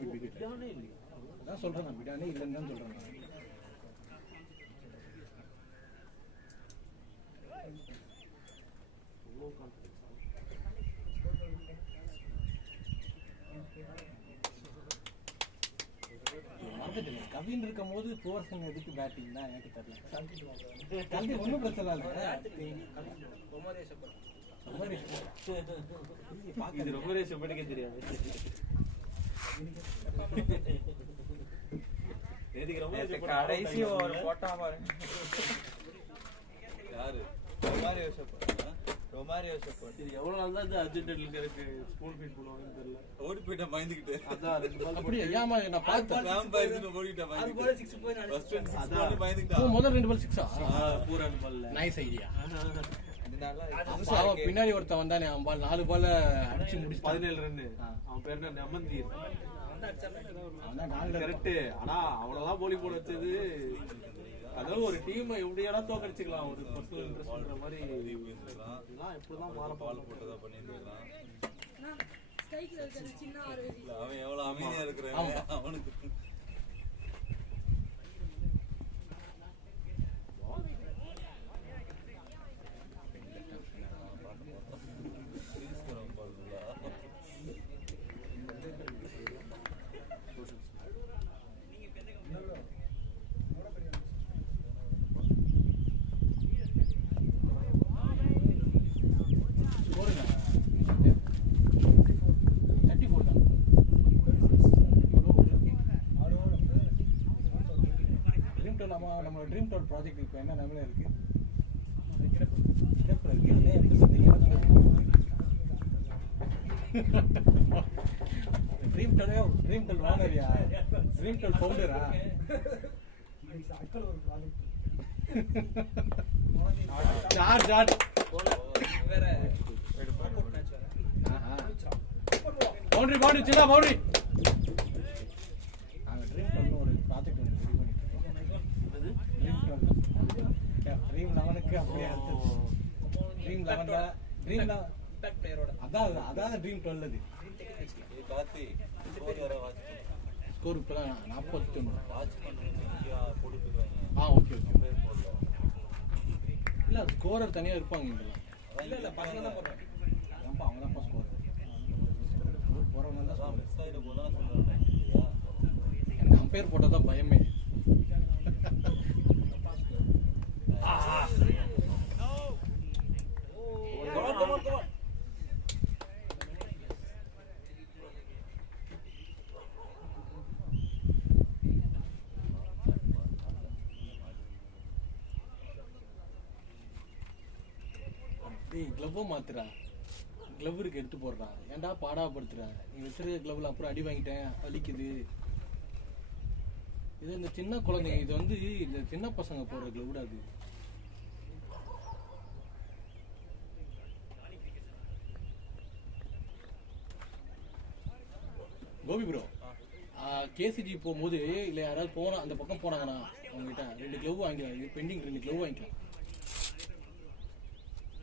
மிட் விக்கெட் அதான் சொல்கிறேன். நான் விடானே இல்லைன்னு தான் சொல்கிறேன். கவின் இருக்கும் போது புவர்சன் எதுக்கு பேட்டிங் தான் எனக்கு தெரியல. கல்வி ஒன்றும் பிரச்சனை இது ரொம்ப ரேஷம் படிக்க தெரியாது. கடைசி ஒரு போட்டா பாரு. யாரு? Romario support. இது எவ்வளவு நாள் தான் இந்த அர்ஜென்ட் எனக்கு ஸ்பூன் ஃபீட் பண்ணுவாங்கன்னு தெரியல. ஓடி போயிட்டா பயந்துக்கிட்டு. அதான் 2 பால் அப்படியே ஏமா நான் பார்த்தேன். நான் பயந்துட்டு ஓடிட்டா பயந்துக்கிட்டு. ஃபர்ஸ்ட் 6 பயந்துக்கிட்டா. முதல் 2 பால் 6ஆ? பூரா 2 பால்ல நைஸ் ஐடியா. இதனால பாவம் பின்னாடி ஒருத்தன் வந்தானே அவன் பால் 4 பால் அடிச்சு முடிச்சு 17 ரன். அவன் பேர் என்ன? நமந்தீர். அவன் தான் கரெக்ட். ஆனா அவ்வளவுதான் போலி போட வச்சது. அதாவது ஒரு டீம் எப்படியெல்லாம் தோக்கடிச்சுக்கலாம். ஒரு பர்சனல் இன்ட்ரெஸ்ட்ன்ற மாதிரி இதெல்லாம் எப்படிதான் மாற பால் போட்டதா பண்ணியிருந்தான். ஸ்ட்ரைக்ல இருக்கிற சின்ன ஆறு அவன் எவ்வளவு அமைதியா இருக்கிறான் அவனுக்கு. நம்ம ட்ரீம் டவுன் ப்ராஜெக்ட் இப்போ என்ன நிலைமையில இருக்கு? கிடப்பில் இருக்கு. ட்ரீம் டவுன் வாங்கறியா? ட்ரீம் டவுன் ஃபவுண்டரா? ஜார்ஜ் பவுண்டரி பவுண்டரி சின்ன பவுண்டரி. நாங்கள் ட்ரீம் பண்ண ஒரு ப்ராஜெக்ட் ஒன்று ரெடி பண்ணிட்டு இருக்கோம். ட்ரீம் 11க்கு அப்படியே அடுத்தது ட்ரீம் 11ல ட்ரீம் அதான் ட்ரீம் 12 அது. ஸ்கோர் இப்போ தான் 41. Okay okay. இல்லை ஸ்கோரர் தனியாக இருப்பாங்க இங்கெல்லாம். இல்ல பசங்க தான் போடுறாங்க. அவங்க தான் ஸ்கோர் போகிறவங்க தான் எனக்கு கம்பேர் போட்டால் தான் பயமே. க்ளவ்வை மாத்துறா, க்ளவ் இருக்கு எடுத்து போடுறா. ஏன்டா பாடாப்படுத்துறா? நீ வச்சிருக்க க்ளவ்ல அப்புறம் அடி வாங்கிட்டேன் வலிக்குது. இது இந்த சின்ன குழந்தைங்க, இது வந்து இந்த சின்ன பசங்க போடுற க்ளவ்டா அது. கோபி ப்ரோ, கேசிஜி போகும்போது இல்லை யாராவது போனா அந்த பக்கம் போனாங்கன்னா அவங்ககிட்ட 2 க்ளவ் வாங்கிக்கலாம். இது பெண்டிங் 2 க்ளவ் வாங்கிக்கலாம்.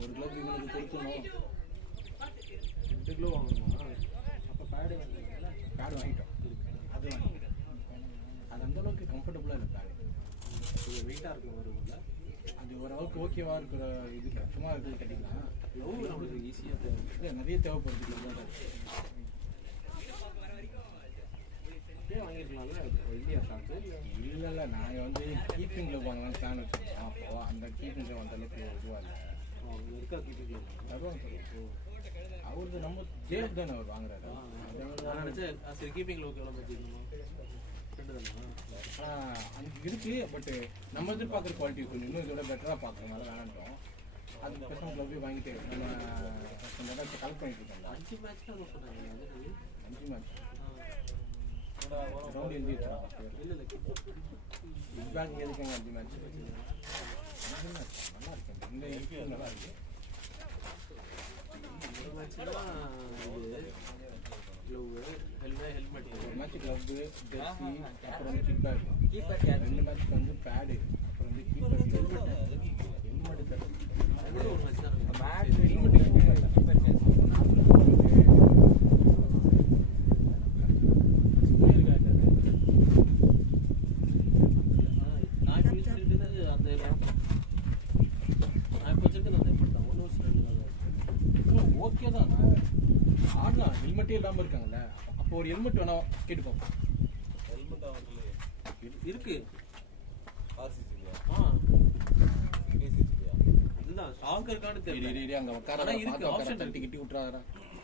ஒரு க்ளவ் இவனுக்கு கொடுக்கணும். 2 கிலோ வாங்கணுமா? அப்போ பேடு வாங்கிட்டீங்களா? பேடு வாங்கிட்டோம். அது வாங்கிட்டோம். அது அந்த அளவுக்கு கம்ஃபர்டபுளாக இல்லை பேடு. கொஞ்சம் வெயிட்டாக இருக்கும் வரும்ல. அது ஓரளவுக்கு ஓகேவா இருக்கிற இது சும்மா இருக்கிறது கட்டிக்கலாம். க்ளவ் நம்மளுக்கு ஈஸியாக தேவை. இல்லை நிறைய தேவைப்படுது க்ளவ் தான். வாங்கிருக்கலாம்ல இந்தியா ஷாப்ஸு. இல்லை நாங்கள் வந்து கீப்பிங் க்ளவ் வாங்கலாம்னு பிளான் வச்சுருக்கோம். அப்போ அந்த கீப்பிங் க்ளவ் அந்த அளவுக்கு இதுவாக இல்லை. இருக்கா கீப்பிங் தருவாங்க. அவருக்கு நம்ம ஜேப் தானே அவர் வாங்குறாரு. நான் நினச்சேன் சரி கீப்பிங் க்ளவுக்கு எவ்வளோ வச்சுக்கணும். 2 தானே அங்கே இருக்கு. பட்டு நம்ம எதிர்பார்க்குற குவாலிட்டி கொஞ்சம் இன்னும் இதோட பெட்டராக பார்க்குறதுனால வேணான்றோம். அது பெர்சனல் க்ளவ்வே வாங்கிட்டு நம்ம கொஞ்சம் இடத்த கலெக்ட் பண்ணிட்டு இருக்கோம்ல. 5 மேட்ச் தான் சொன்னாங்க. 5 மேட்ச் ரவுண்ட் எழுதி வச்சுருக்காங்க. இல்லை பிக் பேங் எதுக்குங்க 5 மேட்ச்? 5 மேட்ச் நல்லா இருக்கு. இந்த எதுக்கு நல்லா இருக்கு. ஒரு மேட்ச் தான் இது க்ளவ் ஹெல்மெட். ஒரு மேட்ச் க்ளவ் ஜெர்சி அப்புறம் வந்து கிக் பேக். Keeper catch. 2 மேட்ச்க்கு வந்து பேடு அப்புறம் வந்து கீப்பர் ஹெல்மெட் ஒரு மேட்ச் தான் மேட் ஹெல்மெட் கீப்பர் கேட்ச். நான் வச்சிருக்கிறது அந்த நான் வச்சிருக்கிறது அந்த ஹெல்மெட் தான். 1 வருஷம் 2 நாள் ஓகே தான். ஆடலாம். ஹெல்மெட்டே இல்லாமல் இருக்காங்கல்ல. அப்போ ஒரு ஹெல்மெட் வேணா கேட்டுப்போம். இருக்கு. இதுதான் ஸ்டாக் இருக்கான்னு தெரியல. அங்கே உட்கார இருக்கு ஆப்ஷன் தட்டி கிட்டி விட்டுறாரா?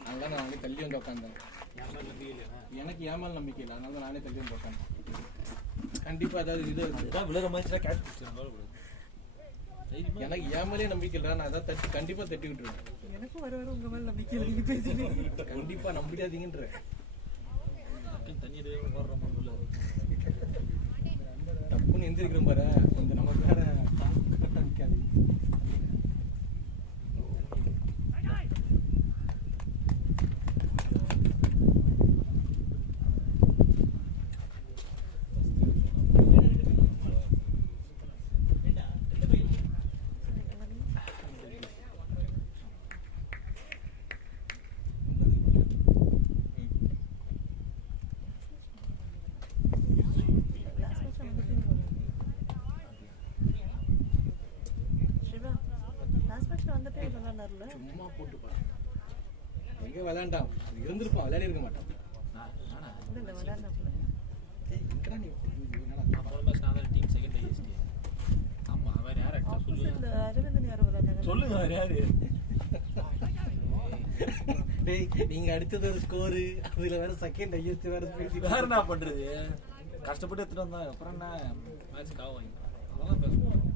அதனால நான் நானே தள்ளி வந்து உட்காந்தேன். எனக்கு ஏமால் நம்பிக்கை இல்லை. அதனால நானே தள்ளி வந்து உட்காந்தேன். கண்டிப்பாக ஏதாவது இது விழுற மாதிரி தான் கேட்ச் பிடிச்சிருந்தோம். எனக்கு ஏமாலே நம்பிக்கை இல்லை. நான் அதான் தட்டி கண்டிப்பாக தட்டி விட்டுருவேன். எனக்கும் வர வர உங்க மேல நம்பிக்கை இல்லை. நீங்க பேசுறீங்க. கண்டிப்பாக நம்பிடாதீங்கன்ற தண்ணி போடுற மாதிரி தப்புன்னு எந்திரிக்கிற பாரு. கொஞ்சம் நமக்கு வேற கரெக்டாக நிற்காது. சிவா லாஸ்ட் மேட்ச்ல வந்துட்டே விளையாண்டாருல. சும்மா போட்டு பாரு. எங்கே விளையாண்டான்? அது இருந்திருப்பான். விளையாடி இருக்க மாட்டான். இல்ல விளையாண்டாப்புல. எங்கடா நீ போன மேட்ச் நான் தான் டீம் செகண்ட் ஐஎஸ்டி. ஆமா வேற யார் ஆக்டா சொல்லு. ஆப்போசிட்ல அரவிந்தன் யாரோ விளையாண்டாங்க. சொல்லுங்க வேற யாரு? டேய் நீங்க அடிச்சது ஒரு ஸ்கோர். அதுல வேற செகண்ட் ஐஎஸ்டி வேற பேசி வேற என்ன பண்றது? கஷ்டப்பட்டு எடுத்துட்டு வந்தா அப்புறம் என்ன மேட்ச் காவ வாங்கி அதெல்லாம் பேசணும்.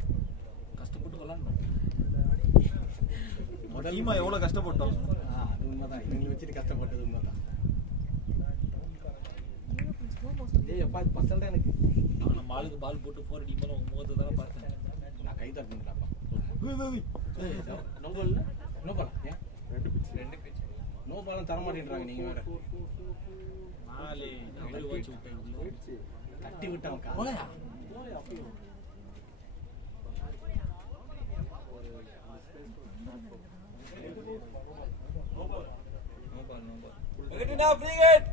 கஷ்டப்பட்டு விளையாடணும். டீமா எவ்வளவு கஷ்டப்பட்டோம். அது உண்மைதான். இவங்க வச்சுட்டு கஷ்டப்பட்டது உண்மைதான். டேய் அப்பா இது பசங்க எனக்கு. நம்ம ஆளுக்கு பால் போட்டு 4 அடிக்கும்போது உங்க முகத்தை தானே பார்த்தேன். நான் கை தட்டுங்களாப்பா. நோ பால் என்ன பண்ணலாம்? ஏன் 2 பிட்ச். நோ பாலம் தர மாட்டேன்றாங்க நீங்க வேற. நாளே அவரே ஓச்சு விட்டாங்க. தட்டி விட்டாங்க. போலையா? Venkatesh now free hit.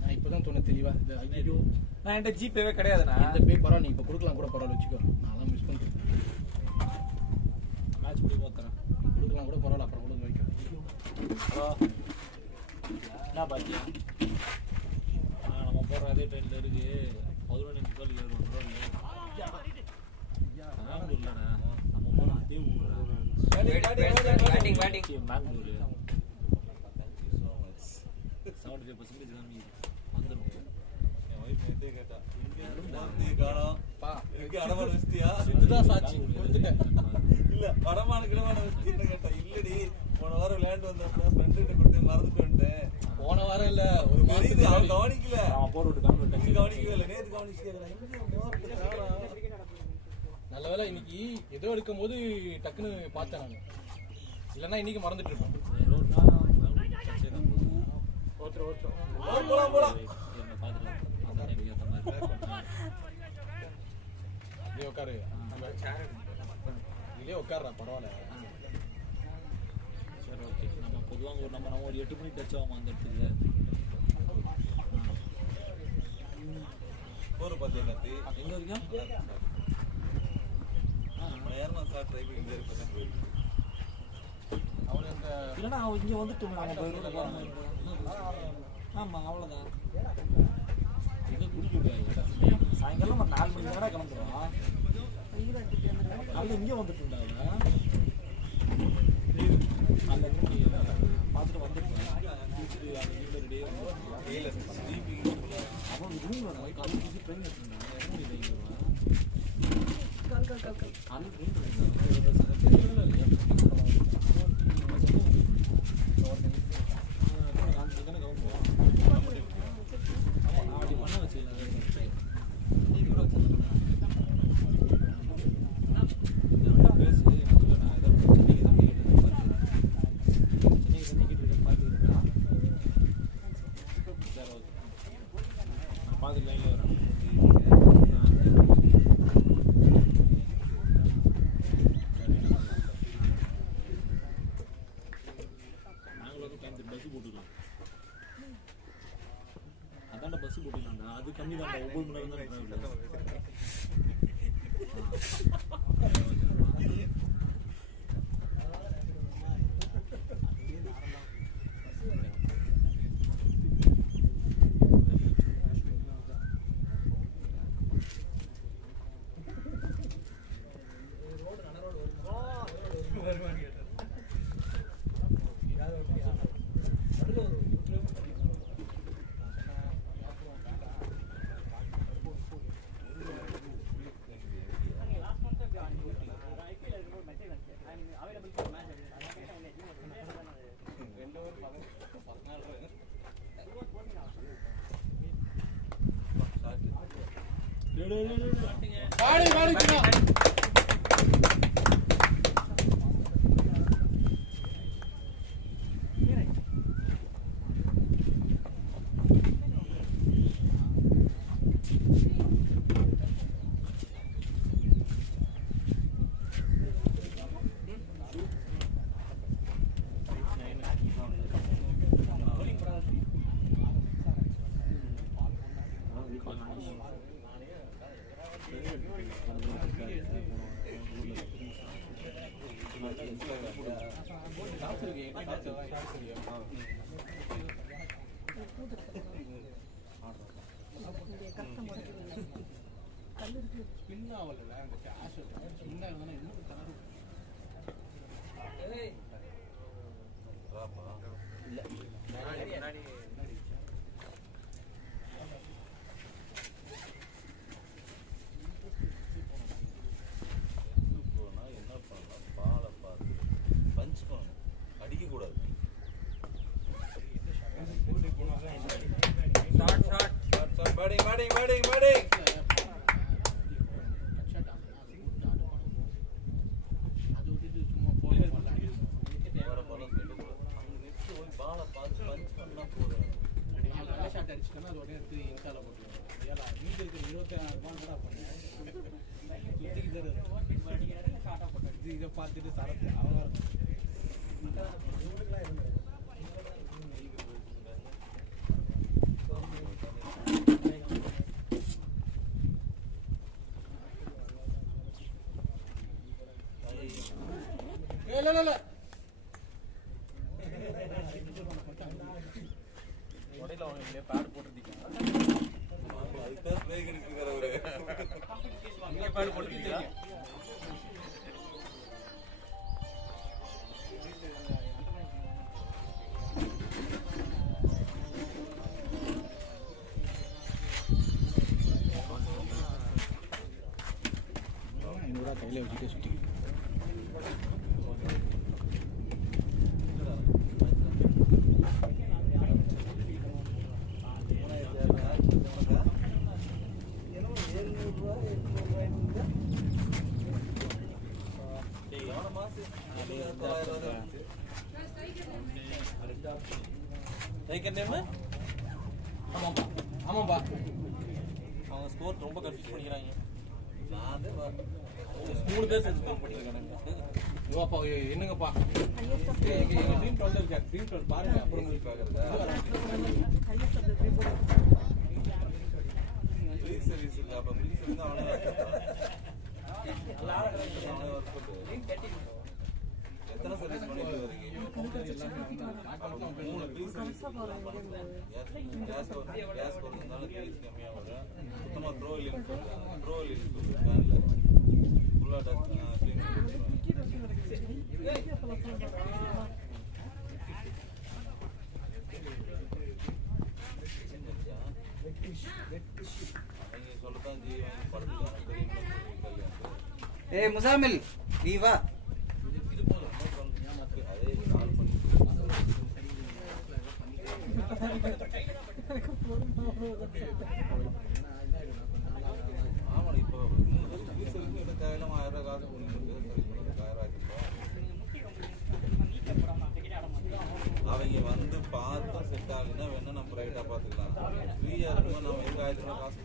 நான் இப்பதான் சொன்ன தெளிவா இது ஐயோ நான் என்கிட்ட ஜிபேவே கிடையாதுண்ணா. இந்த பே பரவாயில்ல, நீ இப்போ கொடுக்கலாம் கூட பரவாயில்ல வச்சுக்கோ. நான்லாம் மிஸ் பண்ணிட்டேன். மேட்ச் முடிய போறேன். கொடுக்கலாம் கூட பரவாயில்ல, அப்புறம் கூட வைக்கிறேன். ஹலோ என்ன பாத்தியா? நம்ம போற அதே ட்ரெயின்ல இருக்கு 11 12 ஏறுவோம் ரோட்ல. பெங்களூர்லண்ணா நம்ம போற அதே ஊர். பேட்டிங் பெங்களூர் 75% கம்மி வந்துடும். பா இதுதான் சாட்சி கொடுத்துட்டேன். இல்ல வடமான கிழமான வச்சுன்னு கேட்டேன். இல்லடி போன வாரம் விளையாண்டு வந்தப்ப ஃப்ரெண்ட் கிட்ட கொடுத்து மறந்துட்டு வந்துட்டேன். போன வாரம் இல்ல ஒரு தெரியுது அவன் கவனிக்கல. அவன் போற விட்டு பெங்களூர் நீ கவனிக்கவே இல்லை. நேத்து கவனிச்சு கேட்கறான். நல்ல வேளை இன்னைக்கு ஏதோ எடுக்கும் போது டக்குன்னு பார்த்தேன் நான். இல்லைன்னா இன்னைக்கு மறந்துட்டு இருப்பேன். போலாம் நீ உட்காரு, இல்லையே உட்காருறா பரவாயில்ல. சரி ஓகே. நம்ம பொதுவாக நம்ம ஒரு 8 மணிக்கு டச் ஆகும் அந்த இடத்துக்கு. போற பாத்தியா கத்தி எங்க இருக்கா? ஏர்மா சார் டிரைவிங் இங்க இருக்கு. அவன் அந்த இல்லைன்னா அவன் இங்கே வந்துட்டு நம்ம போயிடுவோம். ஆமா அவ்வளோதான். இது குடிக்க சாயங்காலம் நம்ம 4 மணி நேரம் கிளம்புறோம். அதில் இங்கே வந்துட்டுண்டா அந்த பார்த்துட்டு வந்துருக்கேன். அவன் ரூம் காலேஜ் ட்ரெயின் எடுத்துருந்தான். பஸ் போட்டுக்கலாம்டா. அது கம்மி தான். 9 மணி நேரம் தான் பாடி பாடி Batting. இதை பார்த்துட்டு சரத்து அவ்வளோ இல்ல உடையில அவங்க பேட் போட்டுருக்கீங்க அதுதான் ஸ்ப்ரே கிடைக்கிறாரு நீங்க பேட் போட்டுருக்கீங்க கையில வச்சுட்டு சுற்றி ஆமாப்பா ஆமாப்பா அவங்க ஸ்கோர் ரொம்ப கன்ஃபியூஸ் பண்ணிக்கிறாங்க நான் மூணு பேர் சேர்த்து ஸ்கோர் பண்ணிருக்கானுங்க ஓப்பா என்னங்கப்பா எங்க ட்ரீம் 12 இருக்கா ட்ரீம் 12 பாருங்க அப்புறம் உங்களுக்கு ப்ளீஸ் சர்வீஸ் இல்ல அப்ப ப்ளீஸ் சர்வீஸ் அவனே எத்தனை சர்வீஸ் பண்ணிட்டு வரீங்க மூணு ப்ளீஸ் சர்வீஸ் கேஸ் போறதுனால ப்ளீஸ் கம்மியா வரும் சுத்தமா த்ரோ இல்லைன்னு சொல்றாங்க த்ரோ இல்லைன்னு சொல்றாங்க ஃபுல்லா க்ளீன் ஏய் முசாமில் நீ வா ஆமா இப்போ தேவையில்லாம 1000 ரூபாய் காசு அவங்க வந்து பார்த்தும் செட் ஆகுதுன்னா வேணா நம்ம ரைட்டா பாத்துக்கலாம் ஃப்ரீயா இருக்கும்போது நம்ம எதுக்கு 1000 ரூபாய் காசு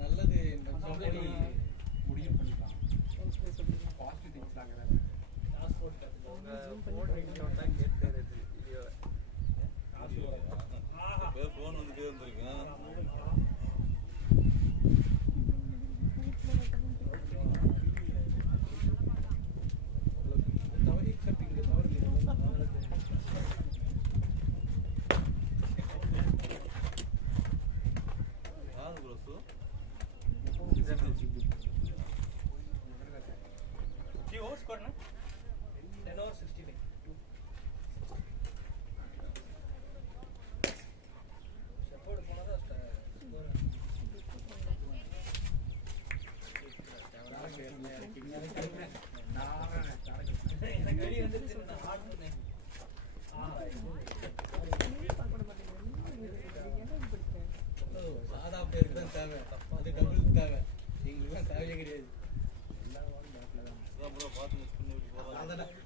நல்லது முடியும் பண்ணிக்கலாம் பாசிட்டிவ் திங்ஸ் ஆகுறாங்க போன் வந்துட்டே இருந்திருக்கேன் சாதா பேருக்கு தான் தேவை அது டபுள் தேவை எங்களுக்கு தேவையே கிடையாது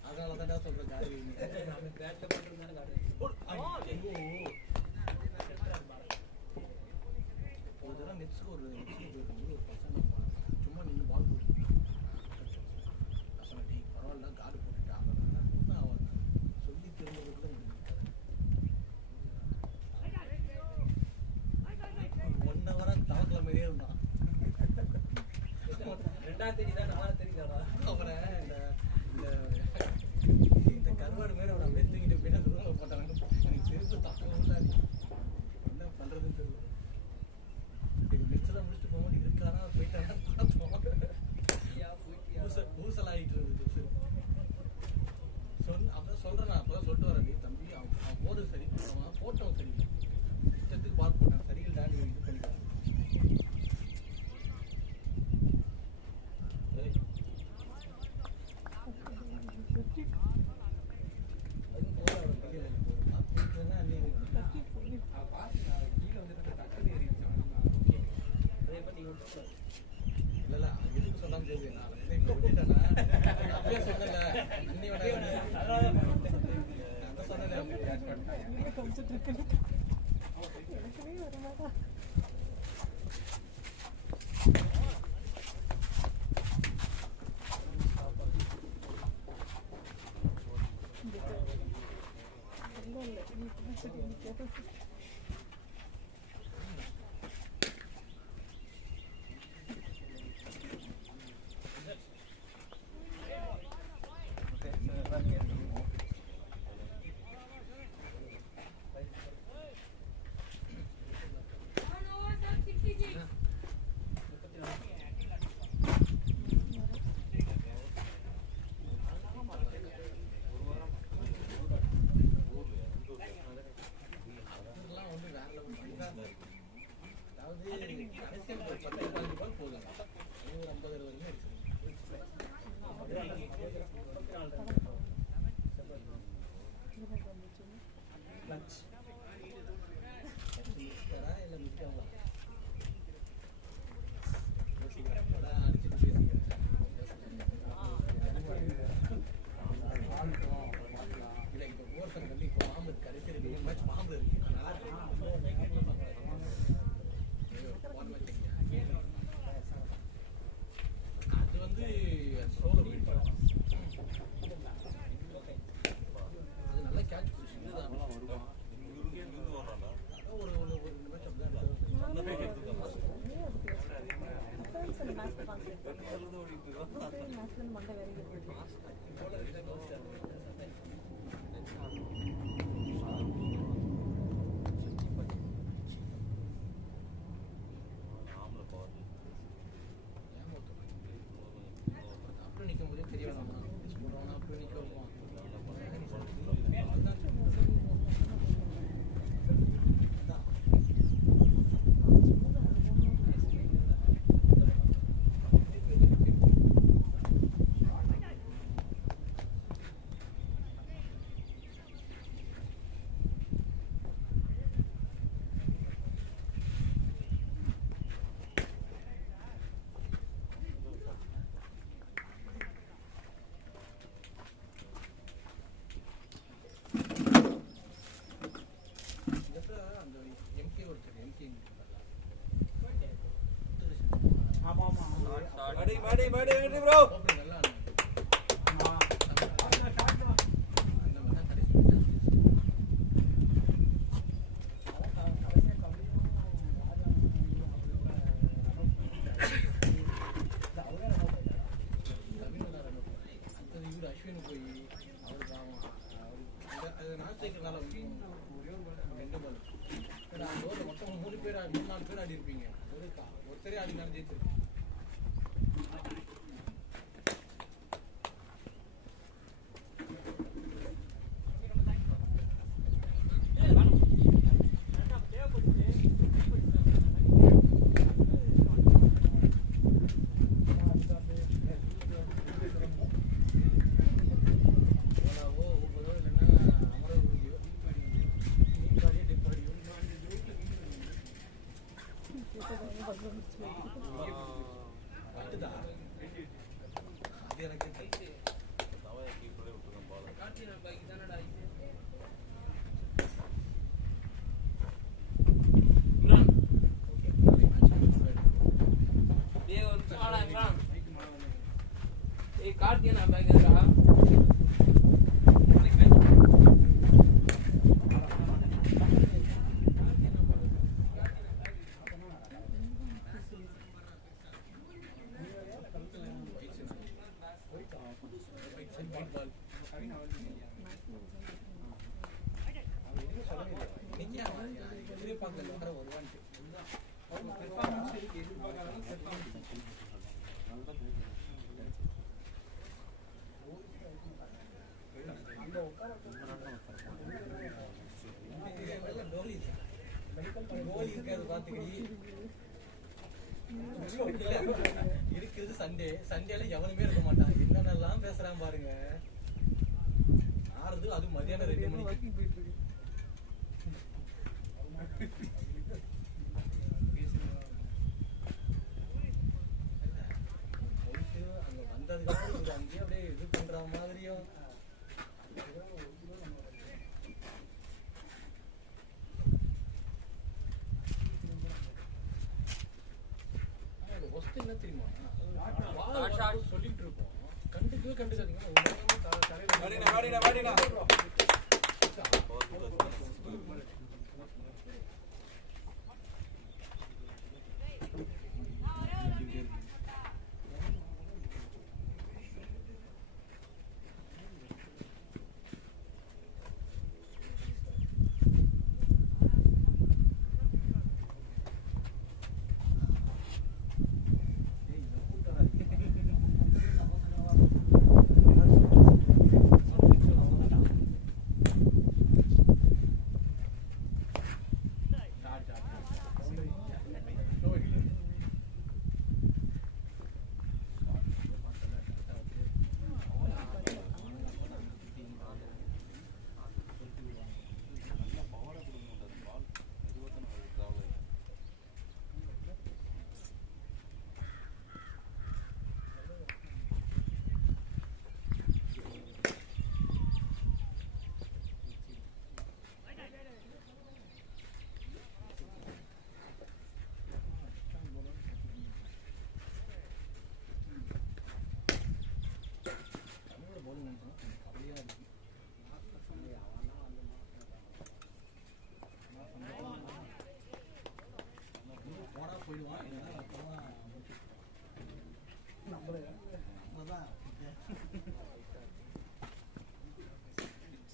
அதனால தான் சொல்றேன் காரி ஒரு தடவை நெட்ஸ்க்கு ஒரு பசங்க சும்மா நின்று பால் போட்டு பசங்க டீ பரவாயில்ல கார்டு போட்டுட்டாங்க சொல்லி தெரிஞ்சதுக்குள்ள தவக்கிழமையே இருந்தான் 2ஆம் தேதி தான் 4ஆம் தேதி தான் அப்புறம் இந்த போது சரி போட்டோம் சரி இஷ்டத்துக்கு பால் போட்டான் சரியில் தாண்டி இது பண்ணிக்கலாம் இல்ல அது எதுக்கு சொல்லாம தெரியுது நான் இப்போ விட்டுட்டேன்னா அப்படியே சொன்னல அன்னி வேணா நான் சொன்னல எனக்குமே வரமாட்டா இல்ல நீ சரி நீ கேட்ட கோல் இருக்காது பாத்துக்கடி. இருக்கிறது சண்டேல எவனுமே இருக்க மாட்டான். என்னென்னலாம் பேசுறான் பாருங்க. ஆறுது அது மதியானம் 2 மணிக்கு. அங்க வந்ததுக்கு அங்கேயே அப்படியே இது பண்ற மாதிரியும் என்ன தெரியுமா சொல்லிட்டு இருப்போம். கண்டுக்காதீங்க.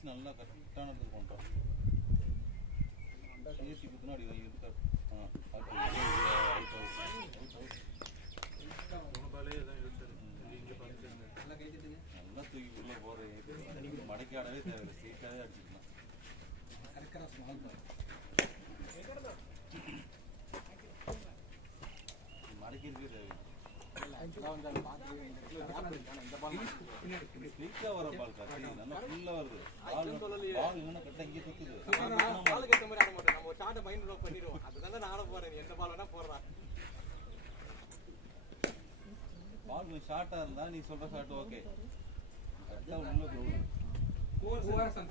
நல்லா கரெக்டானது பண்றோம். ஏசி குத்துனா அடி இருக்கு. நல்லா தூக்கி உள்ள போறேன். மடக்காடவே தேவை, சீட்டாவே அடிச்சுக்கலாம். மடக்கி இருக்கே தேவை. ஸ்லீக்கா வர பால் காட்டி நல்லா ஃபுல்லா வருது. பால் என்னன்னா கரெக்டா இங்கே சுத்துது. பாலுக்கு ஏத்த மாதிரி ஆட மாட்டோம். நம்ம ஒரு ஷாட்டை மைண்ட் ப்ளாக் பண்ணிடுவோம். அதுதான் நான் ஆட போறேன். எந்த பால் வேணா போடுறான். பால் கொஞ்சம் ஷார்ட்டா இருந்தா நீ சொல்ற ஷாட் ஓகே. கரெக்டா உள்ள போகும். கோவர்சன்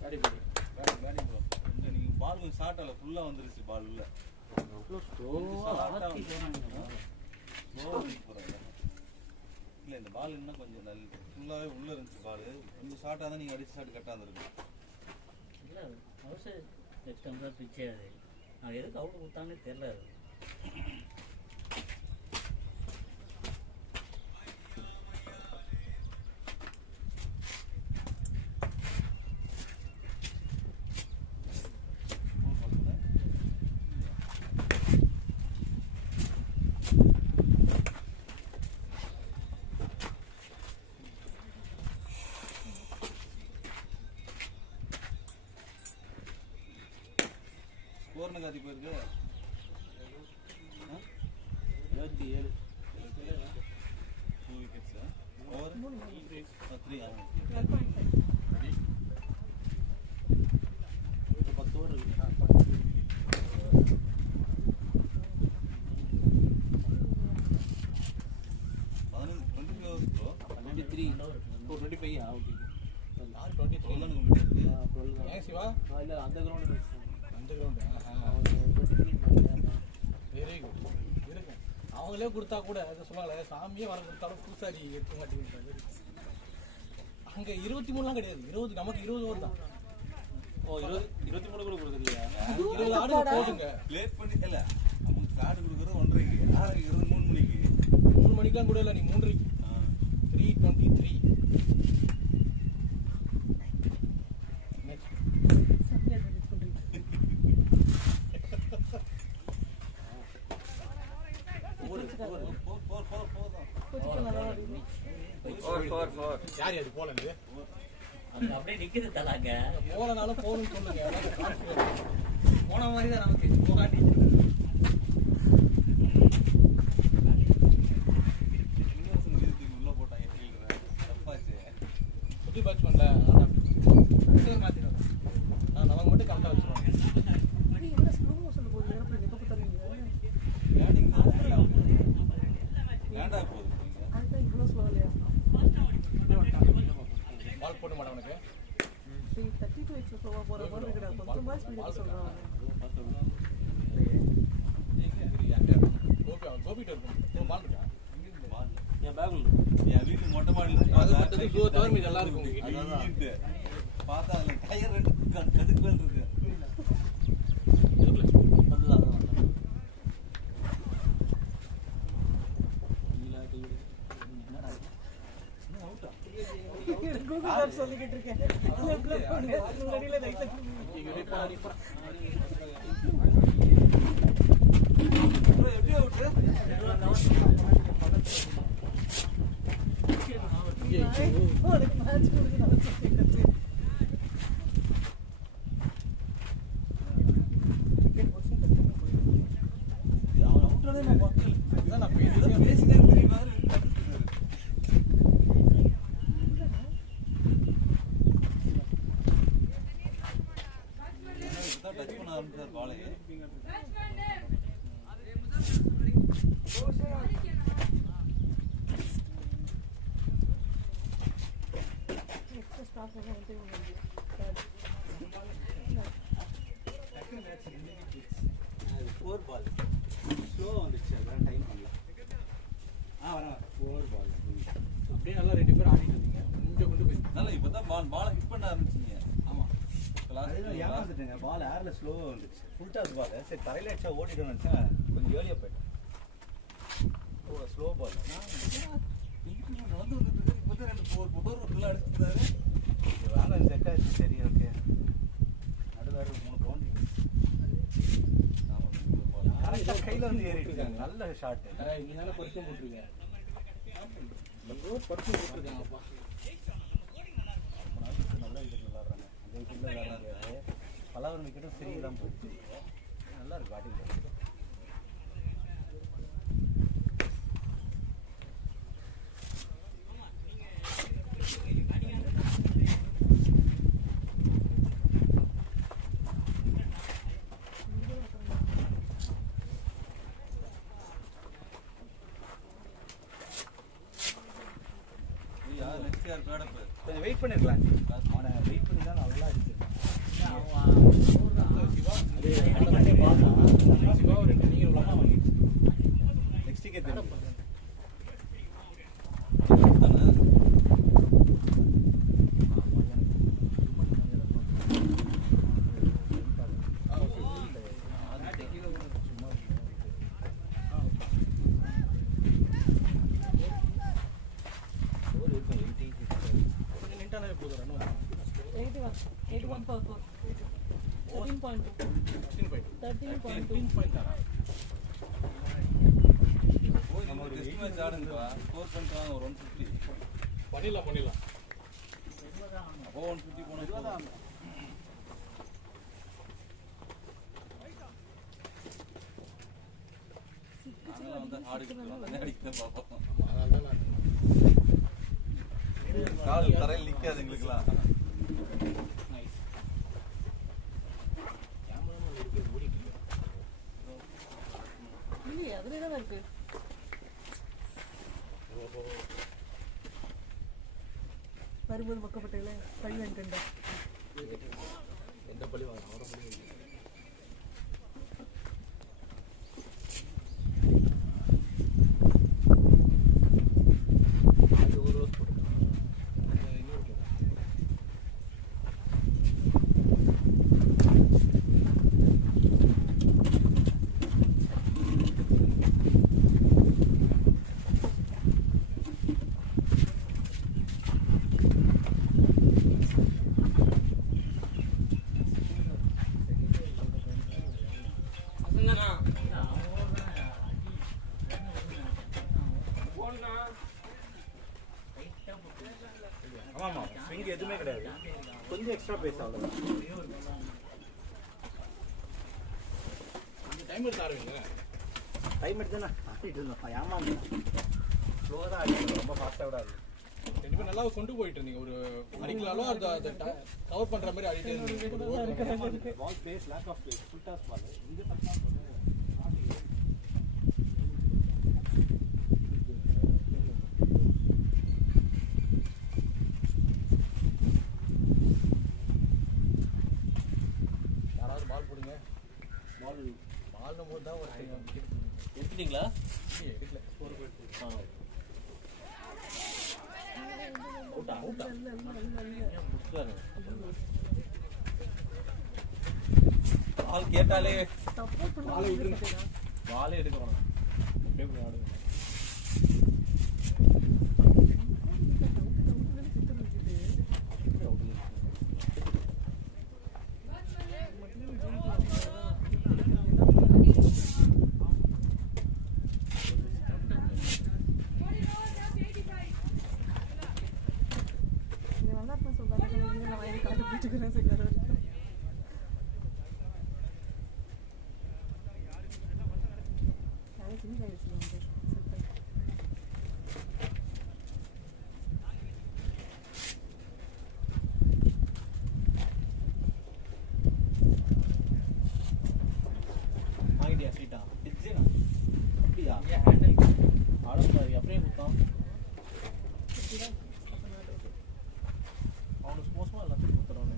பேட்டிங் ப்ரோ. இந்த நீங்க பால் கொஞ்சம் ஷார்ட் ஆல ஃபுல்லா வந்துருச்சு பால் உள்ள. இல்ல இந்த பால் இன்னும் கொஞ்சம் நல்ல ஃபுல்லாவே உள்ள இருந்துச்சு பால். கொஞ்சம் ஷார்ட்டா தான் நீங்க அடிச்சு ஷாட் கட்டா இருந்திருக்கும். இல்ல அவசர நெக்ஸ்ட் டைம் தான் பிச்சே அது. நான் எதுக்கு அவுட் கொடுத்தானே தெரியல. ஸ்கோர்னு காத்தி போயிருக்கு. 27 2 wickets over 3 10 ஓவர் இருக்கு. 23 overs bro. 23 ஓ 25 ஓகே. யார் 23 11 முடியாது. ஏன் சிவா இல்ல அந்த கிரவுண்ட் அந்த கிரவுண்ட் வெரி குட் இருக்கும். அவங்களே கொடுத்தா கூட அதை சொல்லுவாங்களே சாமியே வர கொடுத்தாலும் புதுசாடி எடுக்க மாட்டேங்கிறாங்க. அங்க 23லாம் கிடையாது. 20 நமக்கு 20 ஓவர் தான். ஓ 23 கூட கொடுக்குறியா? 20 ஆடு போடுங்க. லேட் பண்ணி இல்ல நமக்கு கார்டு கொடுக்குறது 1:30க்கு. 3 மணிக்கு 3 மணிக்கெல்லாம் கூட இல்லை. நீ 3:30 3:23 போர் தான். யார் அது போலந்து அங்க அப்படியே நிக்குது தலாங்க. போலனாலும் போகணும்னு சொல்லுங்க. போன மாதிரி தான் நமக்கு போகாட்டி உள்ள போட்டாங்க ஃபீல்டர் தப்பாச்சு. சுத்தி பேட்ஸ்மேன்ல மாத்திடுவாங்க. நமக்கு மட்டும் கரெக்டாக வச்சுருவாங்க. நீ என்ன ஸ்லோ மோஷன் போகுது ஏரோப்ளேன் எப்போ பார்த்தாலும் லேண்டா போகுது அதுதான் இவ்வளோ ஸ்லோ இல்லையா? பால் போட்டு மாட்டேன் உனக்கு. நீ 32 வச்சு ஸ்லோவாக போகிற மாதிரி கிடையாது. கொஞ்சமாக ஸ்பீடு சொல்கிறாங்க. கோபிட்டு இருக்கும் பால் இருக்கா? என் பேக்ல என் வீட்டு மொட்டை மாடியில் அது மட்டும் தவிர மீது எல்லாம் இருக்கும். பார்த்தா அதுல டயர் 2 கதுக்கு மேல இருக்கு. அதுதான் கூகுள் மேப் சொல்லிக்கிட்டு இருக்கேன். முன்னாடியில ரைட்ல எப்படி அவுட்டு உனக்கு மேட்ச் கொடுத்து நான் சொல்லிட்டு அவன் அவுட்டானே நான் பார்க்கல. அதான் நான் பேசினே தெரியுமா டச் பண்ண ஆரம்பிச்சார் பாலையே. எக்ஸ்ட்ரா ஸ்டாஃப் எல்லாம் வந்து ஃபோர் பால் ஸ்லோவாக வந்துச்சு. அதான் டைம் பண்ணல. வரேன். ஃபோர் பால் அப்படியே நல்லா 2 பேர் ஆடிட்டு இருந்தீங்க. கொஞ்சம் கொண்டு போய் நல்லா இப்பதான் பாலை ஹிட் பண்ண ஆரம்பிச்சீங்க. ஆமாம் அதுதான் ஏமாந்துட்டேங்க. பால் ஏரில் ஸ்லோவாக வந்துச்சு. Full toss ball. சரி தரையில் அடிச்சா ஓடிடுன்னு நினச்சேன். கொஞ்சம் ஏர்லியாக போயிட்டேன். ஸ்லோ பால் நடந்து வந்துட்டு இப்பதான் 2 4 ஃபுல்லாக அடிச்சுட்டாரு. வேலை செட் ஆச்சு. சரி ஓகே. நடுவாரு 3 கவுண்ட் கரெக்டாக கையில் வந்து ஏறிட்டு நல்ல ஷாட்டு. இதனால பரிசு போட்டுருக்கேன். பரிசு போட்டுருக்காங்கப்பா. நல்லா விக்கெட் விளாட்றாங்க. அந்த விக்கெட்டில் விளாட முடியாது. பலவரம் விக்கெட்டும் சரி தான் போச்சு. நல்லா இருக்கு பேட்டிங். யார் நெக்ஸ்ட் யார் பேடப்பு கொஞ்சம் வெயிட் பண்ணிருக்கலாம். அவனை வெயிட் பண்ணி தான் நல்லா அடிச்சிருக்கேன். சிவா 2 நீங்க விளாடலாம். நெக்ஸ்ட் விக்கெட் தெரியும். கொஞ்சம் நின்ட்டானே போதும். 81 per 4. 13.2. 13.2. நம்ம ஒரு டெஸ்ட் மேட்ச் ஆடுங்கப்பா. ஸ்கோர் பண்ணிட்டு வாங்க ஒரு 150. பண்ணிடலாம். அப்போ 150 போனா அதெல்லாம் வந்து ஆடிக்கிட்டு அடிக்கிறேன் பார்ப்போம். அதனால கால் தரையில் நிற்காது எங்களுக்குலாம். இல்லையே அதுலேயே தானே இருக்கு. வரும்போது மக்கப்பட்டையில பழி வாங்கிட்டேன்டா. எந்த பழி வாங்க அவரை பழி வாங்க. அது ஒரு ரோஸ் போட்டுருக்காங்க. அந்த இன்னொரு கொஞ்சம் எக்ஸ்ட்ரா பேஸ் அவ்வளோதான். டைம் எடுத்து ஆடுவீங்க. டைம் எடுத்து நான் ஆடிட்டு இருந்தோம். ஏமாந்து ஸ்லோவாக தான் ஆடிட்டு ரொம்ப ஃபாஸ்ட்டாக விடாது. ரெண்டு பேரும் நல்லா கொண்டு போயிட்டு இருந்தீங்க. ஒரு அடிக்கலாலும் அதை கவர் பண்ற மாதிரி ஆடிட்டே இருந்தீங்க. Ball face leg off face full toss ball இங்கே யாராவது பால் போடுங்க. பால்னும் போது தான் ஒரு எடுத்துட்டீங்களா? எடுக்கல. ஸ்கோர் போயிட்டு அவுட்டா பால் கேட்டாலே பால் விட்டுருங்க. பாலே எடுக்க வேணாம். அப்படியே போய் ஆடுங்க. வாங்கிட்டியா சீட்டா? அப்படியா? ஆடம்பாரு அப்படியே கொடுத்தான். அவனுக்கு மோசமாக எல்லாத்தையும் கொடுத்துறானே.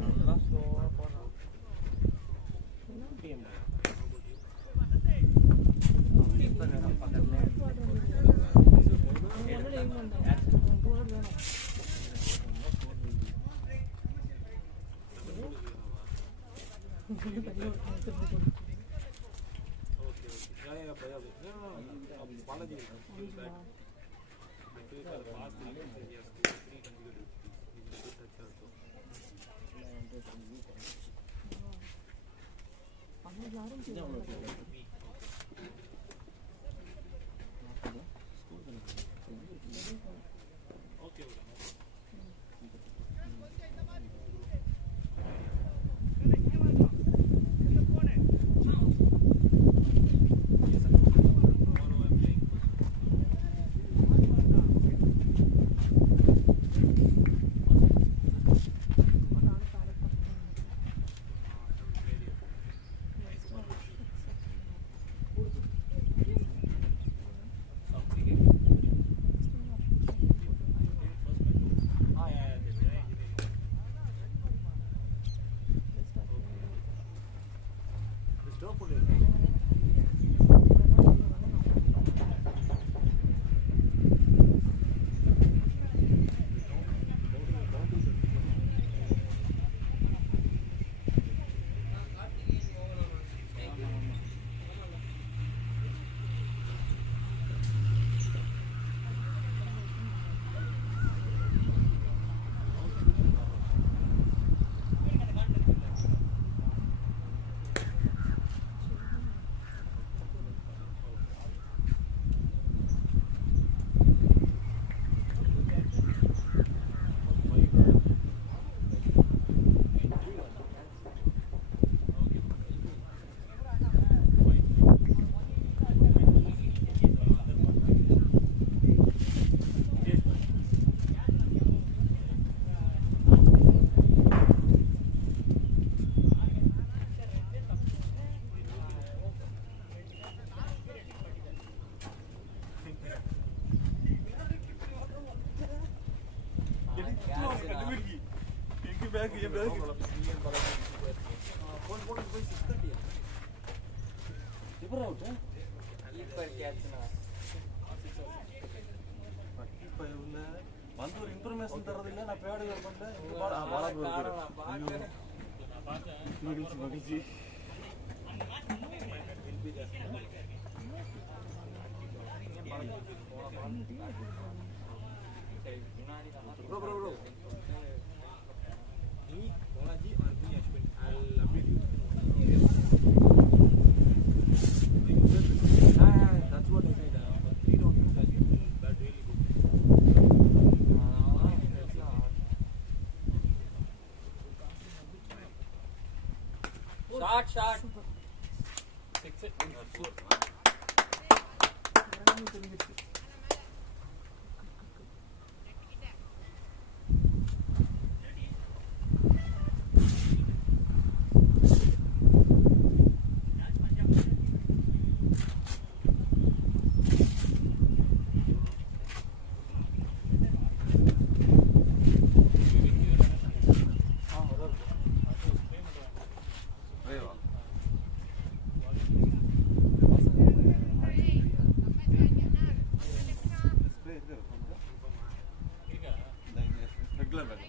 நல்லா ஸ்லோவாக போனான். வந்து ஒரு இன்ஃபர்மேஷன் தரது இல்லை. நான் பேடு மகிழ்ச்சி. Bro Balaji or me Ashwin. I'll update you. That's what I said. But 3 rounds has been that really good. Shot. Regular வேலை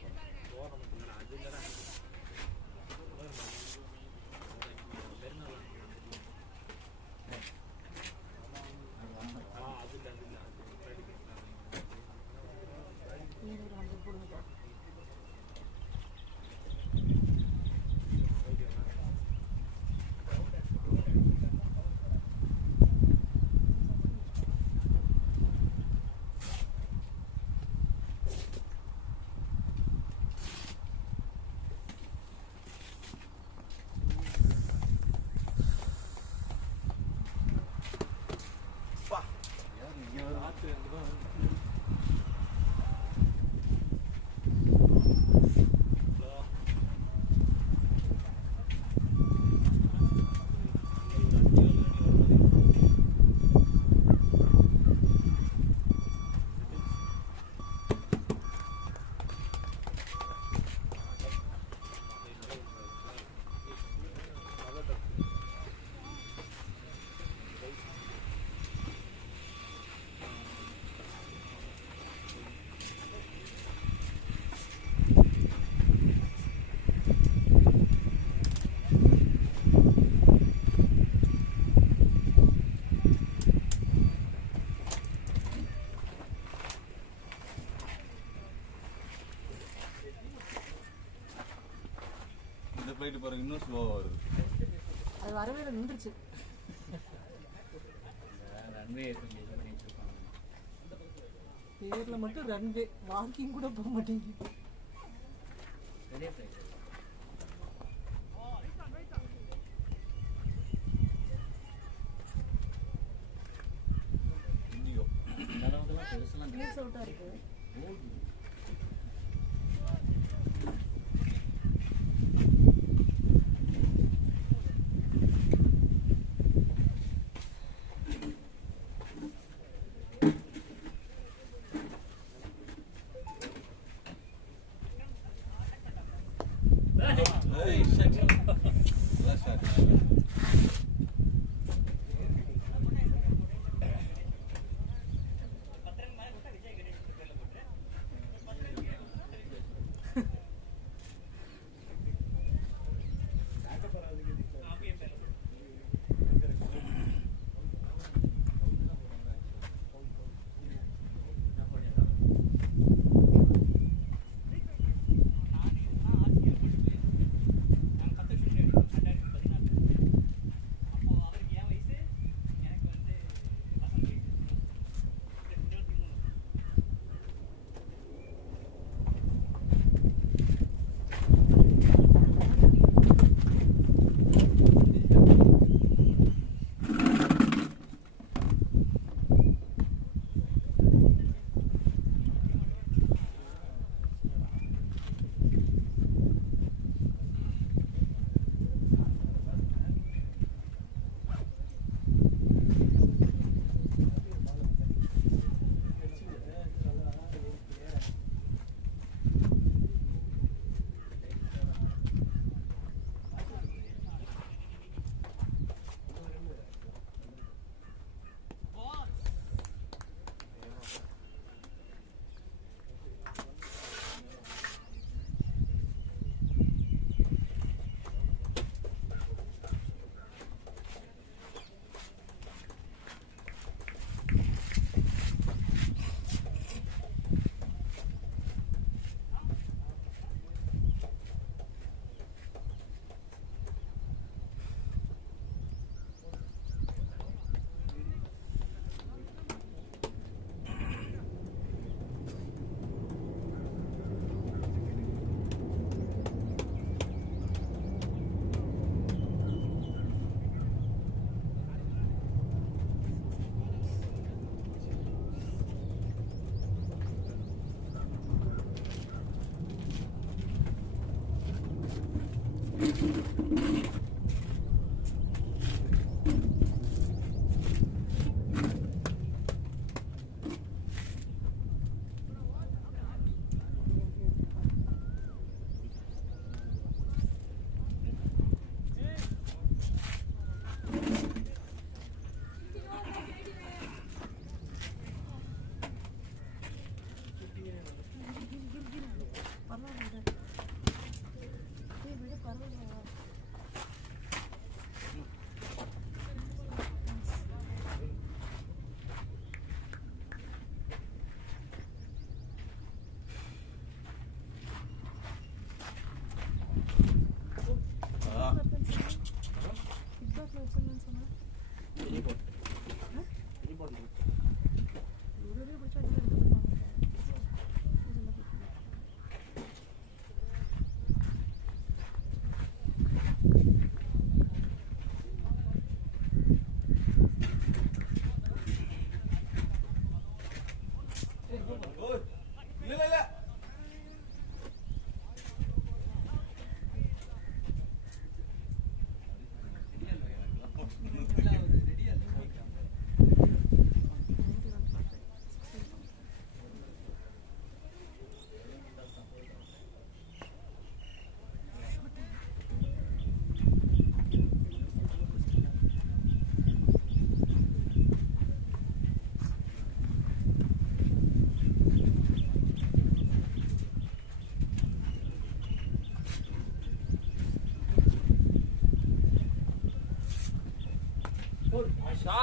இந்த ஃப்ளைட் பாருங்க இன்னும் ஸ்லோவாக வருது. அது வரவே இல்லை, நின்றுச்சு. பேர்ல மட்டும் ரன்வே, வாக்கிங் கூட போக மாட்டேங்குது. இண்டிகோ லீவ்ஸ் அவுட்டா இருக்கு. Hey, shit. Last shot.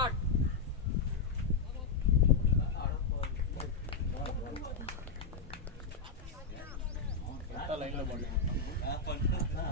Start. லைன்ல போடுங்க. நான் பண்ணா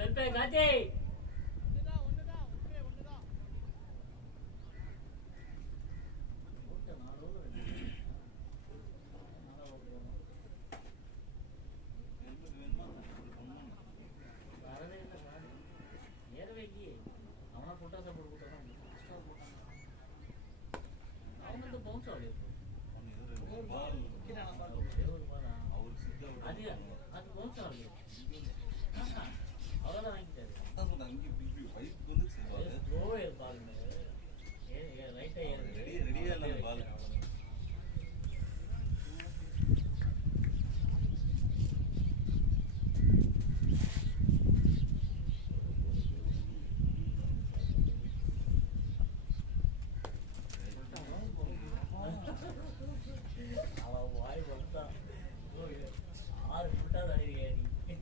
வெல்பே காத்தி அவனா போட்டாசா போட்டு போட்டான் அவங்க வந்து பவுன்ஸ் ஆகுது அது அது பவுன்ஸ் ஆகுது அவ்வளோதான் வாங்கிட்டாரு ஸ்லோவே பால் ரைட்டாக ரெடியா இல்லை பால் அவன் வாய் வந்தான் 6 ஃபுட்டாக தருவியா நீ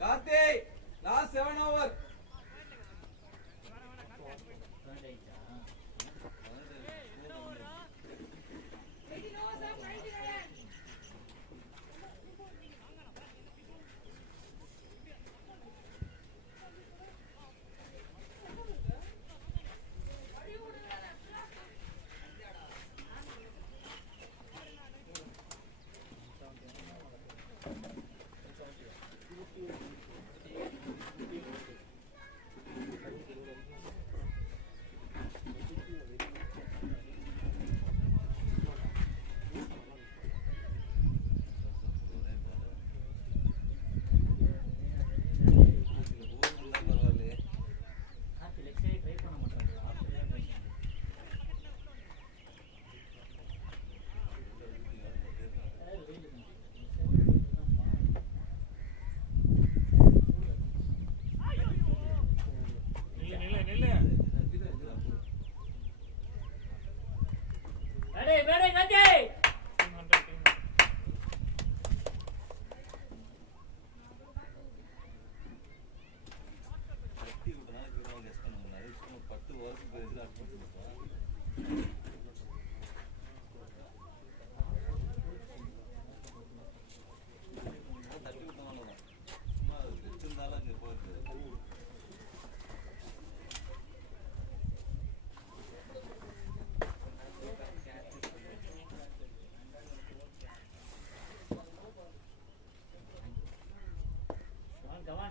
Karthik, last 7 over.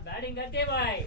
बैटिंग करते भाई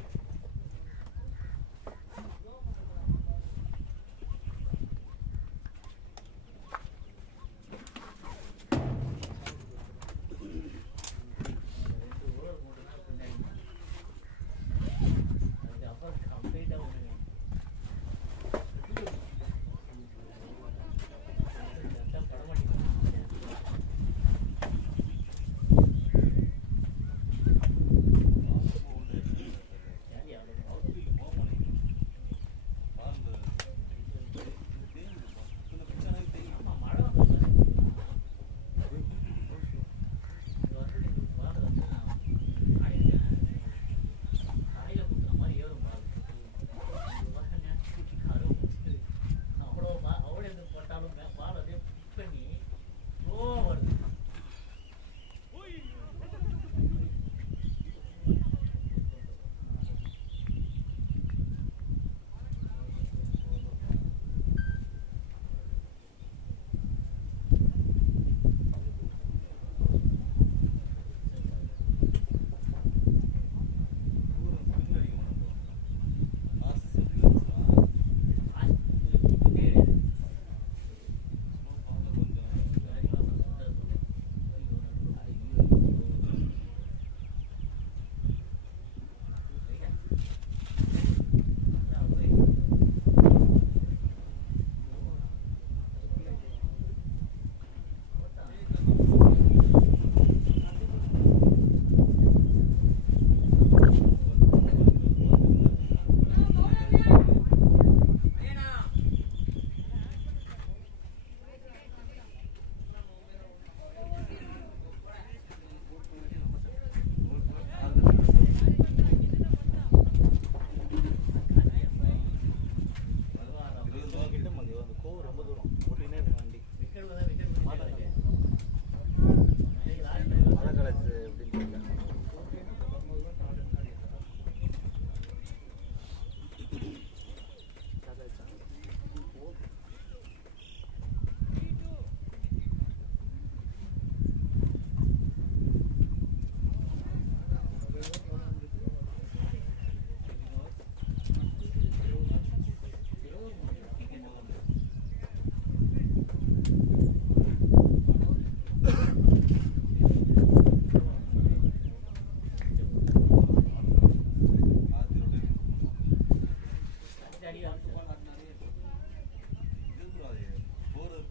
அடி அடிச்சு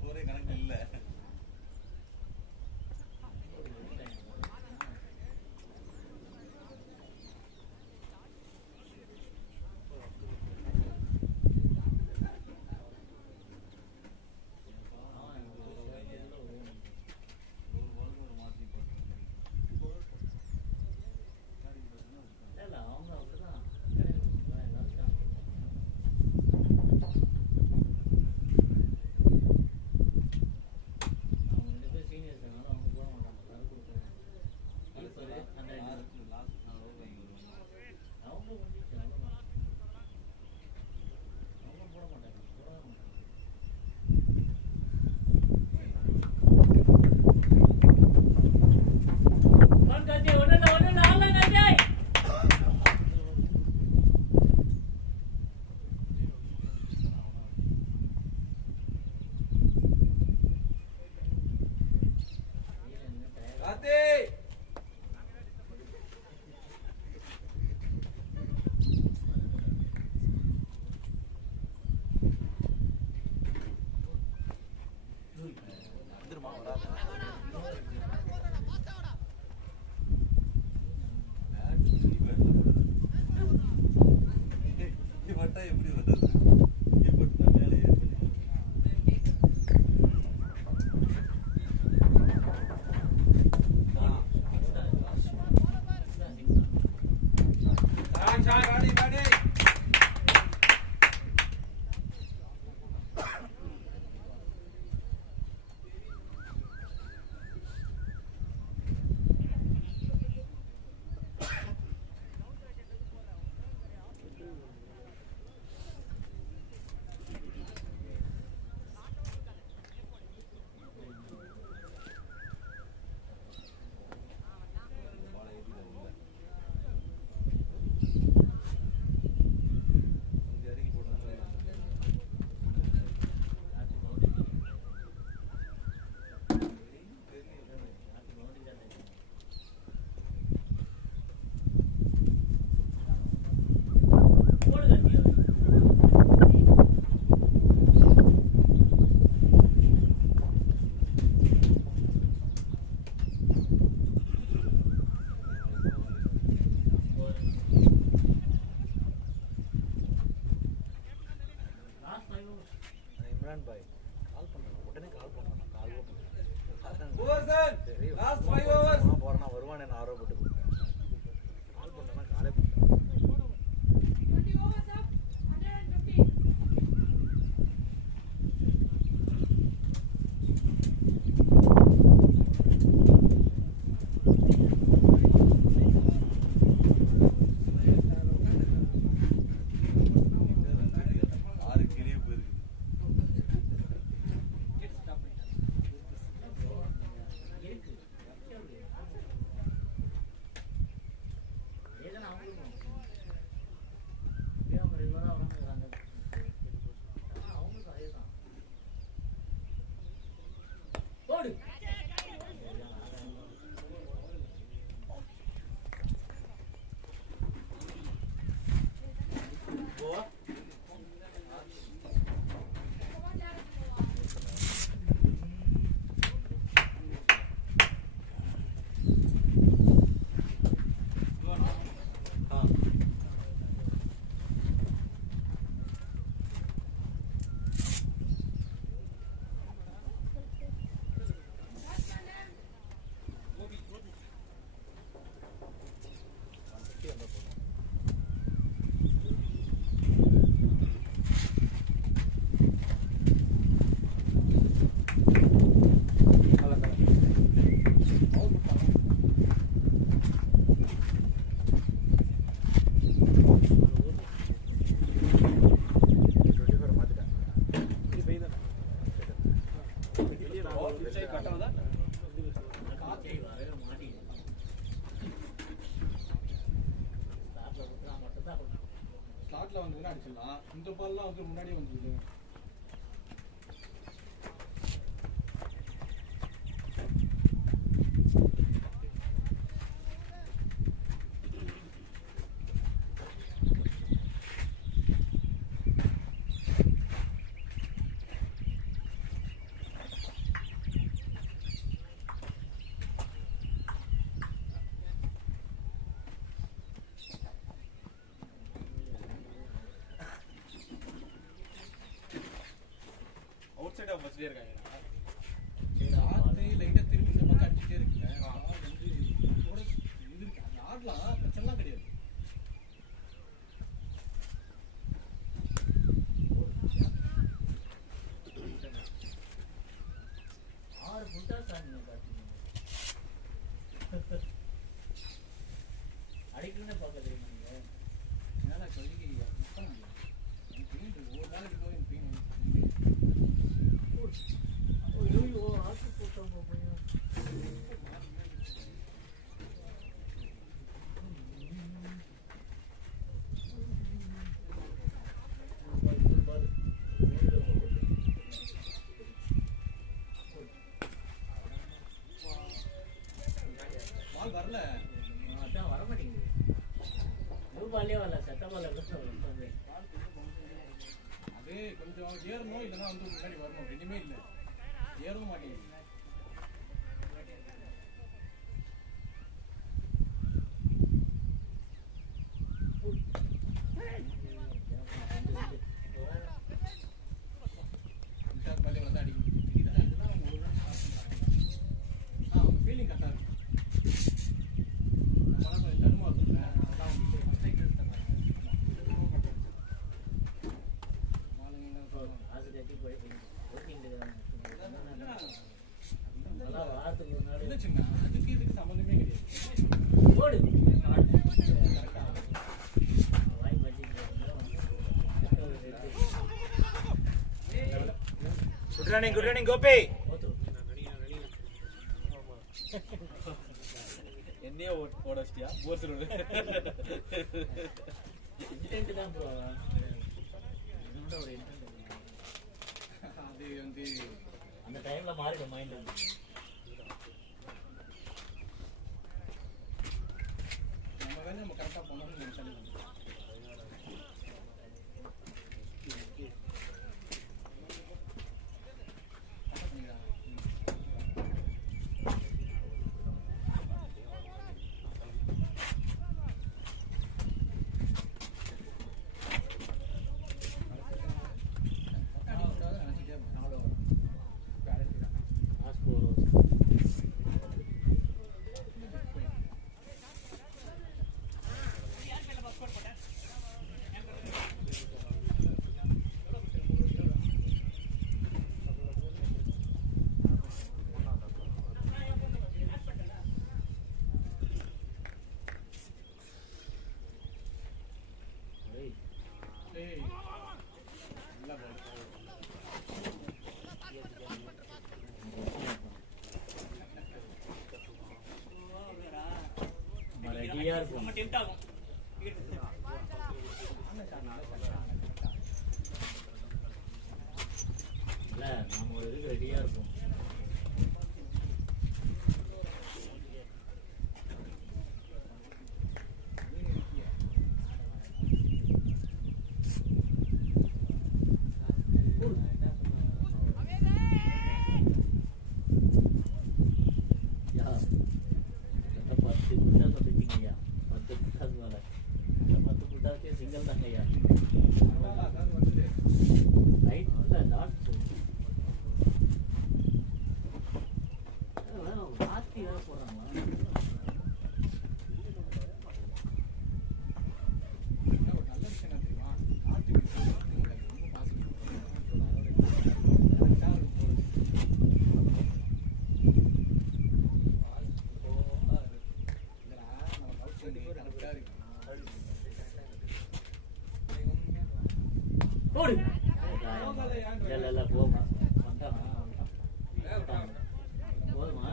போறே கணக்கு இல்ல இம்ரான் பாய் கால் பண்ணுறேன், உடனே கால் பண்ணுறேன். கால் போகிறேன்னா வருவானே நான் ஆர்வப்பட்டு கொடுத்தேன். கால் பண்ணுறேன்னா காலே பண்ணுறேன். ஸ்லாட்ல வந்ததுன்னா அடிச்சிடலாம். இந்த பால்லாம் வந்து முன்னாடியே வந்துருது. அடிச்சிட்டே இருக்காங்க. காத்து லைட்டா திரும்பி இந்த பக்கம் அடிச்சிட்டே இருக்குல்ல. வந்து கூட இது இருக்கு. அது ஆடலாம், பிரச்சனைலாம் கிடையாது. ஆறு புட்டா சாமி அடிக்கணும்னே பார்க்க தெரியுமா நீங்க? மேலே கல்விக்கு ஒரு நாளைக்கு போய் ஐயோ ஆட்டு போட்டோம் பையன். பால் வரல. அதான் வர மாட்டேங்குது. பாலே வரல, செட்ட பால் அது கொஞ்சம் ஏறணும், இல்லைன்னா வந்து முன்னாடி வரணும். ரெண்டுமே இல்லை, ஏறவும் மாட்டேங்குது. பாலே வந்து அடிக்கும். இதுதான் ஒரு ஃபீலிங் கரெக்டாக இருக்கும். நம்மளால கொஞ்சம் தடுமாறும். அதான் காசு கட்டி போய் வாரத்துக்கு ஒரு நாள் இருந்துச்சுங்க. அதுக்கு இதுக்கு சம்மந்தமே கிடையாது. ஓடு வாய் குட் ரன்னிங் கோபி. என்னையே ஓட வச்சிட்டியா? போர்த்துருவது இன்டென்ட் தான் ப்ரோ. இதோட ஒரு இன்டென்ட் அது வந்து அந்த டைம்ல மாறிடும் மைண்ட். நம்ம வேலை நம்ம கரெக்டாக பண்ணணும்னு நினைச்சாலே ரெடியா இருக்கும். இல்ல நம்ம ஒரு இதுக்கு ரெடியா இருக்கும். சிங்கிள் தாங்கய்யா. ரைட் டாட் மாத்தி வேற போடுறாங்களா? ஒரு நல்ல விஷயம் என்ன தெரியுமா? காட்டுக்கு ரொம்ப பாசிட்டிவ். போடு. இல்ல போமா. போதுமா?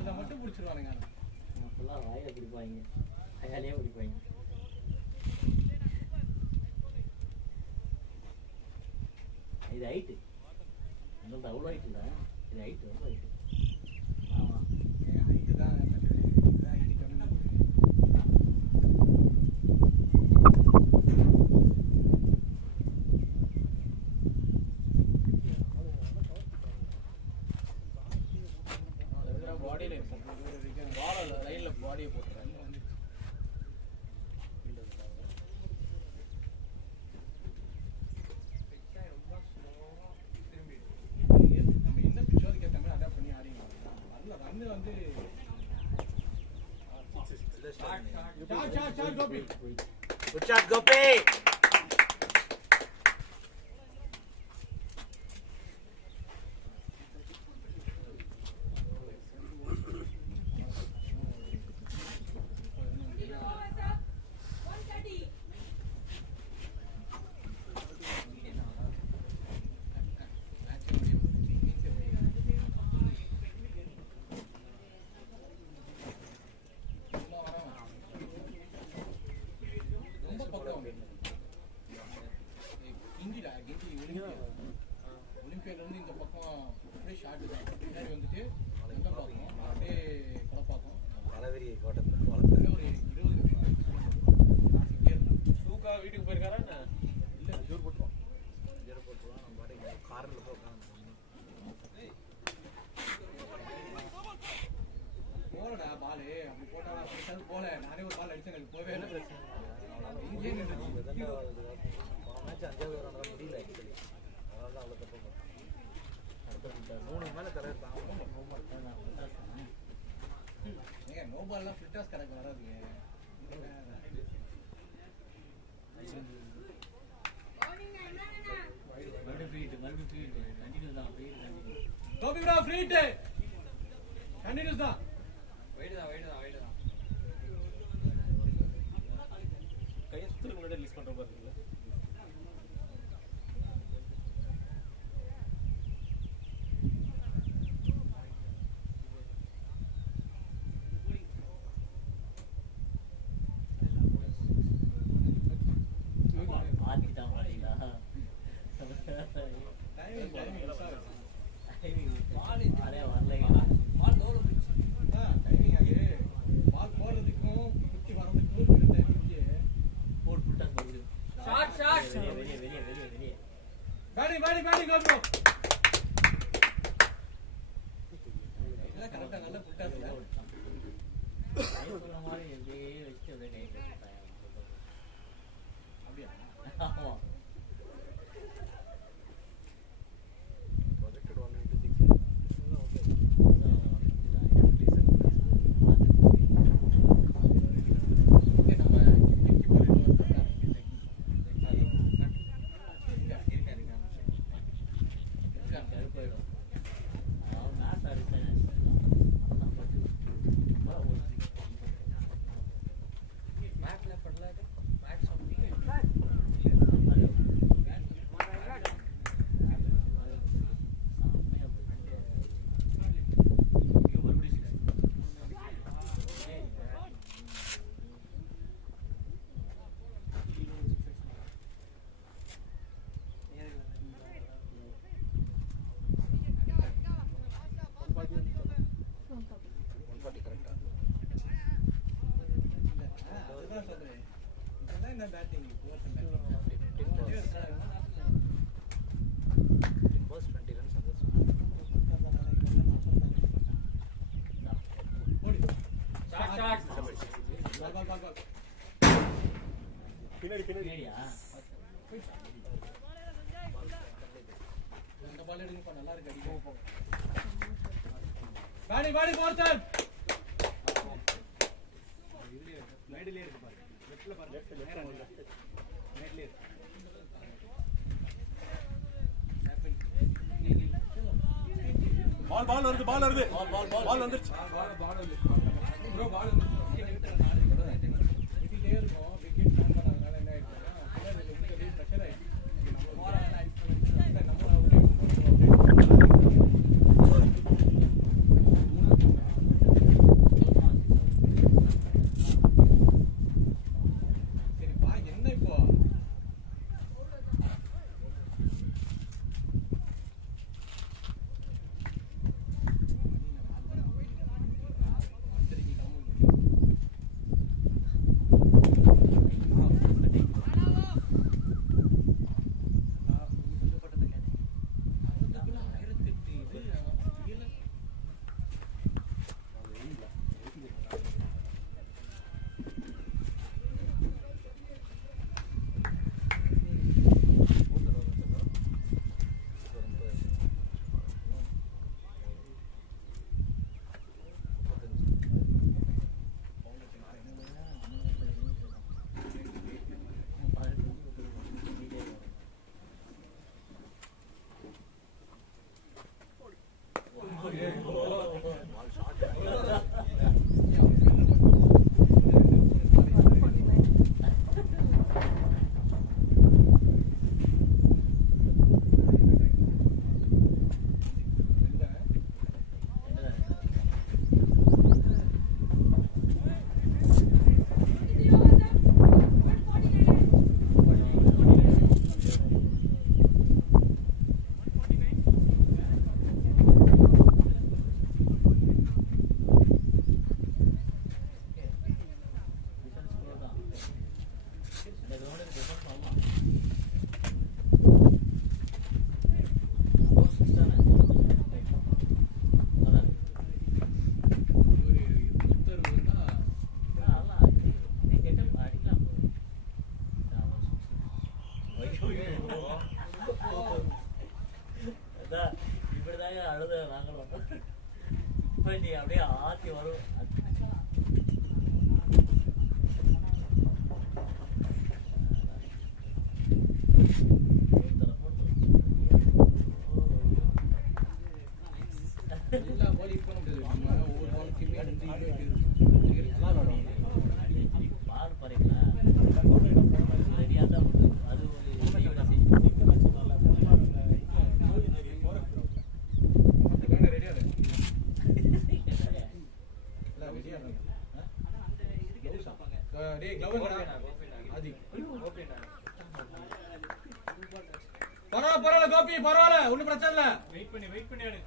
இதை மட்டும் பிடிச்சிருவானுங்க. ஃபுல்லாக வாயில பிடிப்பாங்க, கையாலேயே பிடிப்பாங்க. இது ஹைட்டு உங்கள்கிட்ட அவ்வளோ ஹைட் இல்லை, இது ஹைட்டு ரொம்ப ஹைட்டு. ஆமாம் ஹைட்டு தான் ஹைட்டு கம்மி. பாடியில் பால் லைனில் பாடியை போட்டுறாங்க. shot, Gopi. Good shot, Gopi. ரொம்ப பக்கம் இந்தியா ஒலிம்பியால இருந்து இந்த பக்கம் அப்படியே ஷார்ட் தான் பின்னாடி வந்துட்டு எந்த பார்க்கும் அப்படியே கொலை பார்க்கும் பலவெறி கோட்டத்தில் வளர்த்து ஒரு 20 ஷூக்கா வீட்டுக்கு போயிருக்காரா என்ன? இல்லை ஜோர் போட்டுருவோம் ஜெர போட்டுருவோம் நம்ம பாட்டுக்கு கார்னரில் போய் உட்காந்து போலடா பாலு அப்படி போட்டா அப்படி போல நானே ஒரு பால் அடிச்சேன் எனக்கு போவே இல்லை இங்கே நின்றுச்சு போன மேட்ச் 5வது ரன் முடியல ஆக்சுவலி அதனால தான் அவ்வளோ தப்பு பண்ணேன் 3 மேலே தர ஏங்க நோ பால்லாம் ஃபிட்டாஸ் கணக்கு வராதுங்க Gopi bro free hit continues தான் வைடு தான் கையை சுத்துறதுக்கு முன்னாடி ரிலீஸ் பண்ற மாதிரி இருக்குல்ல. மாத்திட்டான் பாத்தீங்களா பாலே வரலைங்க டைமிங் ஆகி பால் போறதுக்கும் குத்தி வரதுக்கும் இருக்கிற டைமிங்க்கு போட்டு விட்டாங்க மறுபடியும். ஷாட் வெளியே பேட்டிங் கோ ப்ரோ இதெல்லாம் கரெக்டா நல்ல ஃபிட்டாஸ் இல்ல சொன்ன மாதிரி எப்படியே வச்சு அப்படியே கைட்டு போட்டாங்க. அப்படியா ஆமா ப்ரொஜெக்டட் 1 ஓகே இங்க நம்ம கிப் பண்ணிட்டு வந்தா கருப்பாயிடும். அவன் மேட்ச் அடிச்சேன் அதான் பட்டு மேட்ல படலாது மேட்ச் சம்திங் அதுதான் சொல்றேன் இதெல்லாம் என்ன batting force batting balls 20 runs அந்த ஓடி ஷாட் பால் பின்னாடியா இந்த பால் எடுங்க நல்லா இருக்கு அடிக்க பாடி போர்ச்சன் ரைட்லயே இருக்கு பாரு லெஃப்ட்ல பாரு லெஃப்ட் ரைட்லயே இருக்கு பால் வருது பால் வந்துருச்சு. ப்ரோ பால் விக்கெட்டே இருக்கும் விக்கெட் பிளான் பண்ணாதனால என்ன ஆயிடுச்சுன்னா பின்னாடி விக்கெட் பிரஷர் ஆயிடுச்சு நம்ம சரி பா என்ன இப்போ நாங்களும் இப்போ நீ அப்படியே ஆத்தி வரும். எல்லா பால் இப்போ நம்ம ஒவ்வொரு பாலுக்குமே பால் பாருங்களா ரெடியாக தான் அது ஒரு ரெடியா டேய் க்ளவுங்கடா ஆதி பரவாயில்ல கோபி பரவாயில்ல ஒன்றும் பிரச்சனை இல்லை. வெயிட் பண்ணி ஆடு.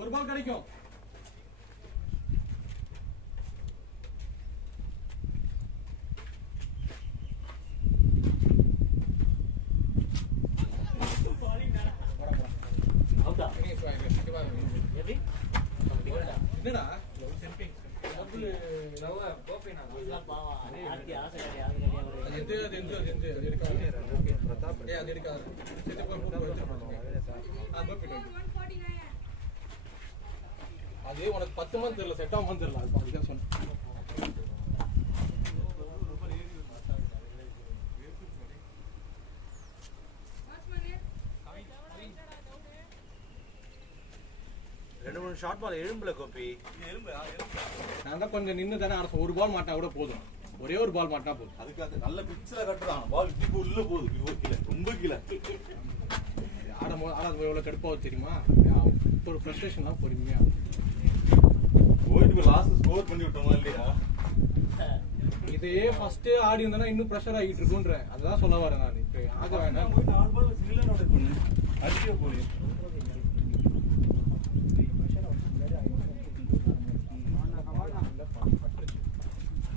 ஒரு பால் கிடைக்கும். அவுட்டா எப்படி என்னடா பாவா ஆத்தி ஆசைக்காரி ஆசைக்காரி அது எந்த அது எடுக்காது. அது எடுக்காது. அது உனக்கு 10 மந்த் தெரியல, செட் ஆகும் தெரியல. அதுதான் சொன்னேன். ரெண்டு மூணு ஷார்ட் பால் எழும்புல கோபி. நான் தான் கொஞ்சம் நின்று தானே அரசு. ஒரு பால் மாட்டா கூட போதும். ஒரே ஒரு பால் மாட்டா போதும். அதுக்காக நல்ல பிச்சில் கட்டுறான். பால் இப்போ உள்ள போகுது. இப்போ கீழே ரொம்ப கீழே ஆடாது எவ்வளோ கடுப்பாகும் தெரியுமா? ஒரு ஃப்ரஸ்ட்ரேஷன் தான் பொறுமையா போயிட்டு போய் லாஸ்ட் ஸ்கோர் பண்ணி விட்டோமா இல்லையா? இதே ஃபர்ஸ்ட் ஆடி இருந்தா இன்னும் ப்ரெஷர் ஆகிட்டு இருக்குன்ற. அதுதான் சொல்ல வரேன் நான். இப்போ ஆக வேணாம். போய் 4 பால் சிங்கிள் அவுட் பண்ணு. அடிக்க போறேன்.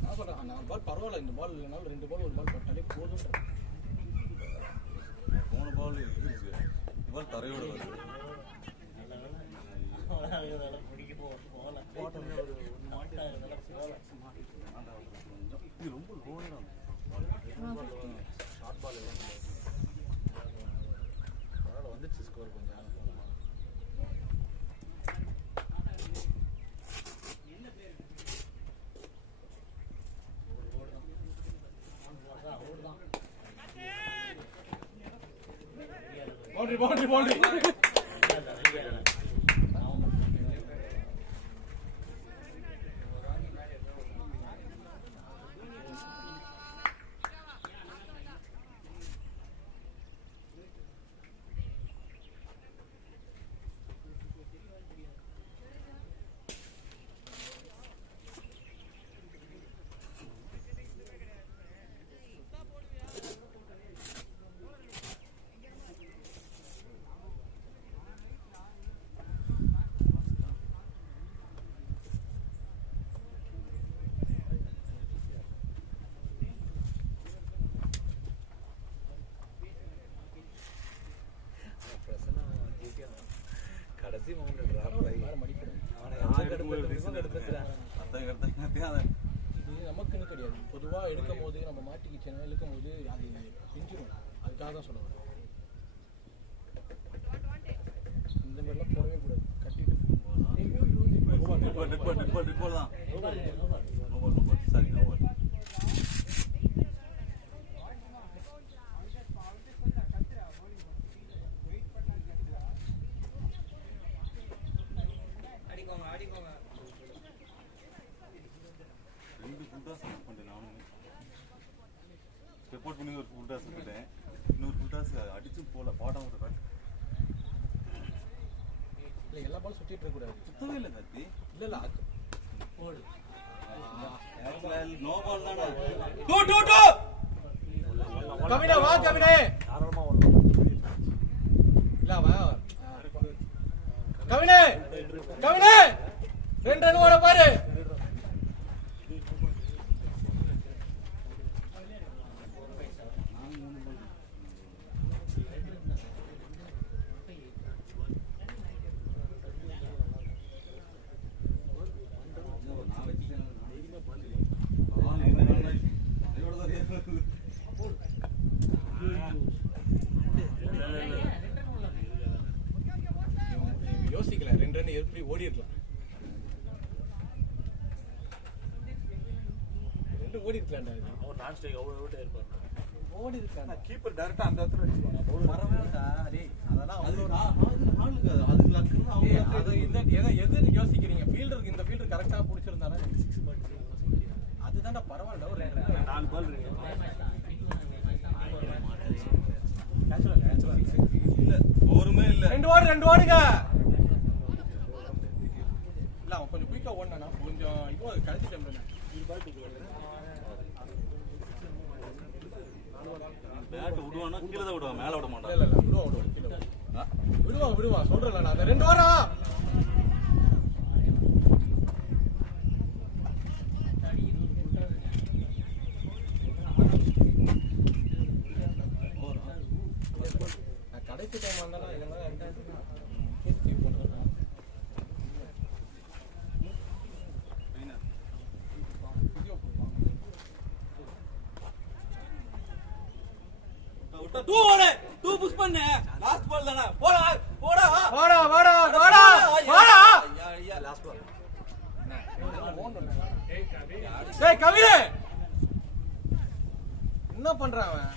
நான் சொல்றேன் 4 பால் பரவாயில்ல. இந்த பால் இல்லைனாலும் 2 பால் 1 பால் பட்டாலே போதும். 3 பால் இருந்துச்சு. பால் தரையோட வருது. இது ரொம்ப லோனா ஷார்ட் பால் வந்துச்சு ஸ்கோர் கொஞ்சம். பவுண்டரி கடைசி மவுண்ட் டிராப் ஆகி இது நமக்குன்னு கிடையாது. பொதுவா எடுக்கும் போது நம்ம மாட்டிக்கிச்சேன்னா இழுக்கும் போது அது பிஞ்சிடும். அதுக்காக தான் சொல்ல வரேன். இந்த மாதிரிலாம் போடவே கூடாது. கட்டிட்டு ரிப்போர்ட் பண்ணி ஒரு ஃபுல் டாஸ் விட்டுட்டேன். இன்னொரு ஃபுல் டாஸ் அடிச்சு போல பாட்டம் விட்டு இல்லை எல்லா பாலும் சுற்றிட்டு இருக்கக்கூடாது. சுத்தவே இல்லை கத்தி. இல்லை நோ பால் தானே. கவினே வா கவினே. இல்ல வா கவினே. 2 ரன் ஓட பாரு. யோசிக்கல 2 ரன் எப்படி ஓடி இருக்கலாம், 2 ஓடி இருக்கலாம்டா. அவர் நான் ஸ்ட்ரைக் அவ்வளோ விட்டு இருப்பார். ஓடி இருக்கலாம். கீப்பர் டைரக்டா அந்த இடத்துல அடிச்சுவாங்க. வரவேண்டா டேய், அதெல்லாம் அது அவங்களோட ஆளுக்கு அது லக்குன்னு ஏய், அவங்க அது எது யோசிக்கிறீங்க? ஃபீல்டருக்கு இந்த ஃபீல்டர் கரெக்டா பிடிச்சிருந்தாலும் 6 மாட்டீங்க. அதுதான்டா பரவாயில்ல. ஒரு 4 பால் இருக்கு. இல்ல ஒருமே இல்ல. 2 ஓடுங்க. இல்ல அவன் கொஞ்சம் குயிக்கா ஓடுனா கொஞ்சம் இப்போ கடைசி டைம்ல பேட் விடுவானா கீழே தான் விடுவான், மேல விட மாட்டான். இல்ல விடுவான் சொல்றேன் நான். அந்த 2 ஓரம் கடைசி டைம் வந்தாலும் இதெல்லாம் சேவ் பண்ணுறேன். விட்டா 2 ஓடு, 2 புஷ் பண்ணு. லாஸ்ட் பால் தானே. போடா போடா ஐயா லாஸ்ட் பால். டேய் கவிரே என்ன பண்றான் அவன்?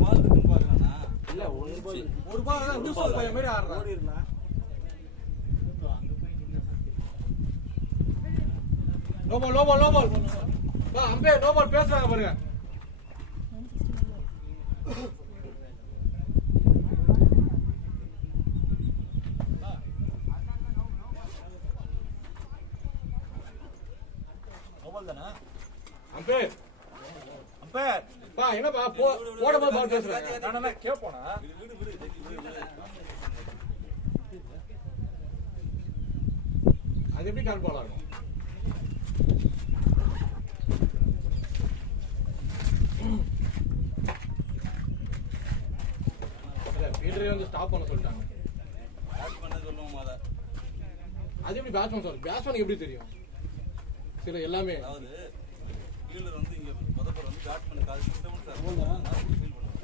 பால் இருக்குன்னு பாக்குறானா? இல்ல ஒரு பால் ஒரு பால் தான் நியூஸ் பையன் மாதிரி ஆடுறான். ஓடிரலாம். No ball. வா அம்பே நோ பால் பேசுறாங்க பாருங்க. ஓவல் தானே அம்பே பா என்னப்பா போட பால் பேசுறாங்க. நான் என்ன கேட்போனா அது எப்படி கால் பால் ஆகும்? ஃபீல்டரே வந்து ஸ்டாப் பண்ண சொல்லிட்டாங்க. பேட் பண்ண சொல்லுவோம் அத. அது எப்படி பேட்ஸ்மேன் சார்? பேட்ஸ்மேனுக்கு எப்படி தெரியும்? சில எல்லாமே அதாவது ஃபீல்டர் வந்து இங்க பதப்பர் வந்து பேட்ஸ்மேன் கால் சிஸ்டம் சார் ஃபீல் பண்ணுவாங்க.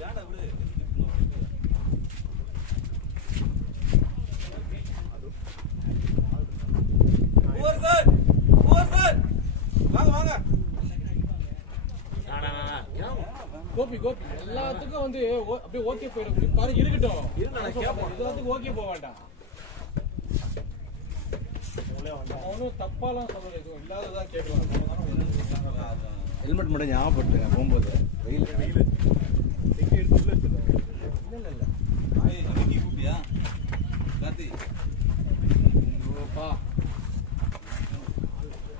வேடா விடு. ஓவர் சார் வாங்க கோபி எல்லாத்துக்கும் வந்து அப்படியே ஓகே போயிடும். பாரு இருக்கட்டும், எல்லாத்துக்கும் ஓகே போக வேண்டாம். அவனும் தப்பாலாம் சொல்லல, எதுவும் இல்லாததான் கேட்கலாம். ஹெல்மெட் மட்டும் ஞாபகப்படுத்துங்க போகும்போது. வெயில் இல்ல கூப்பியா கார்த்தி பா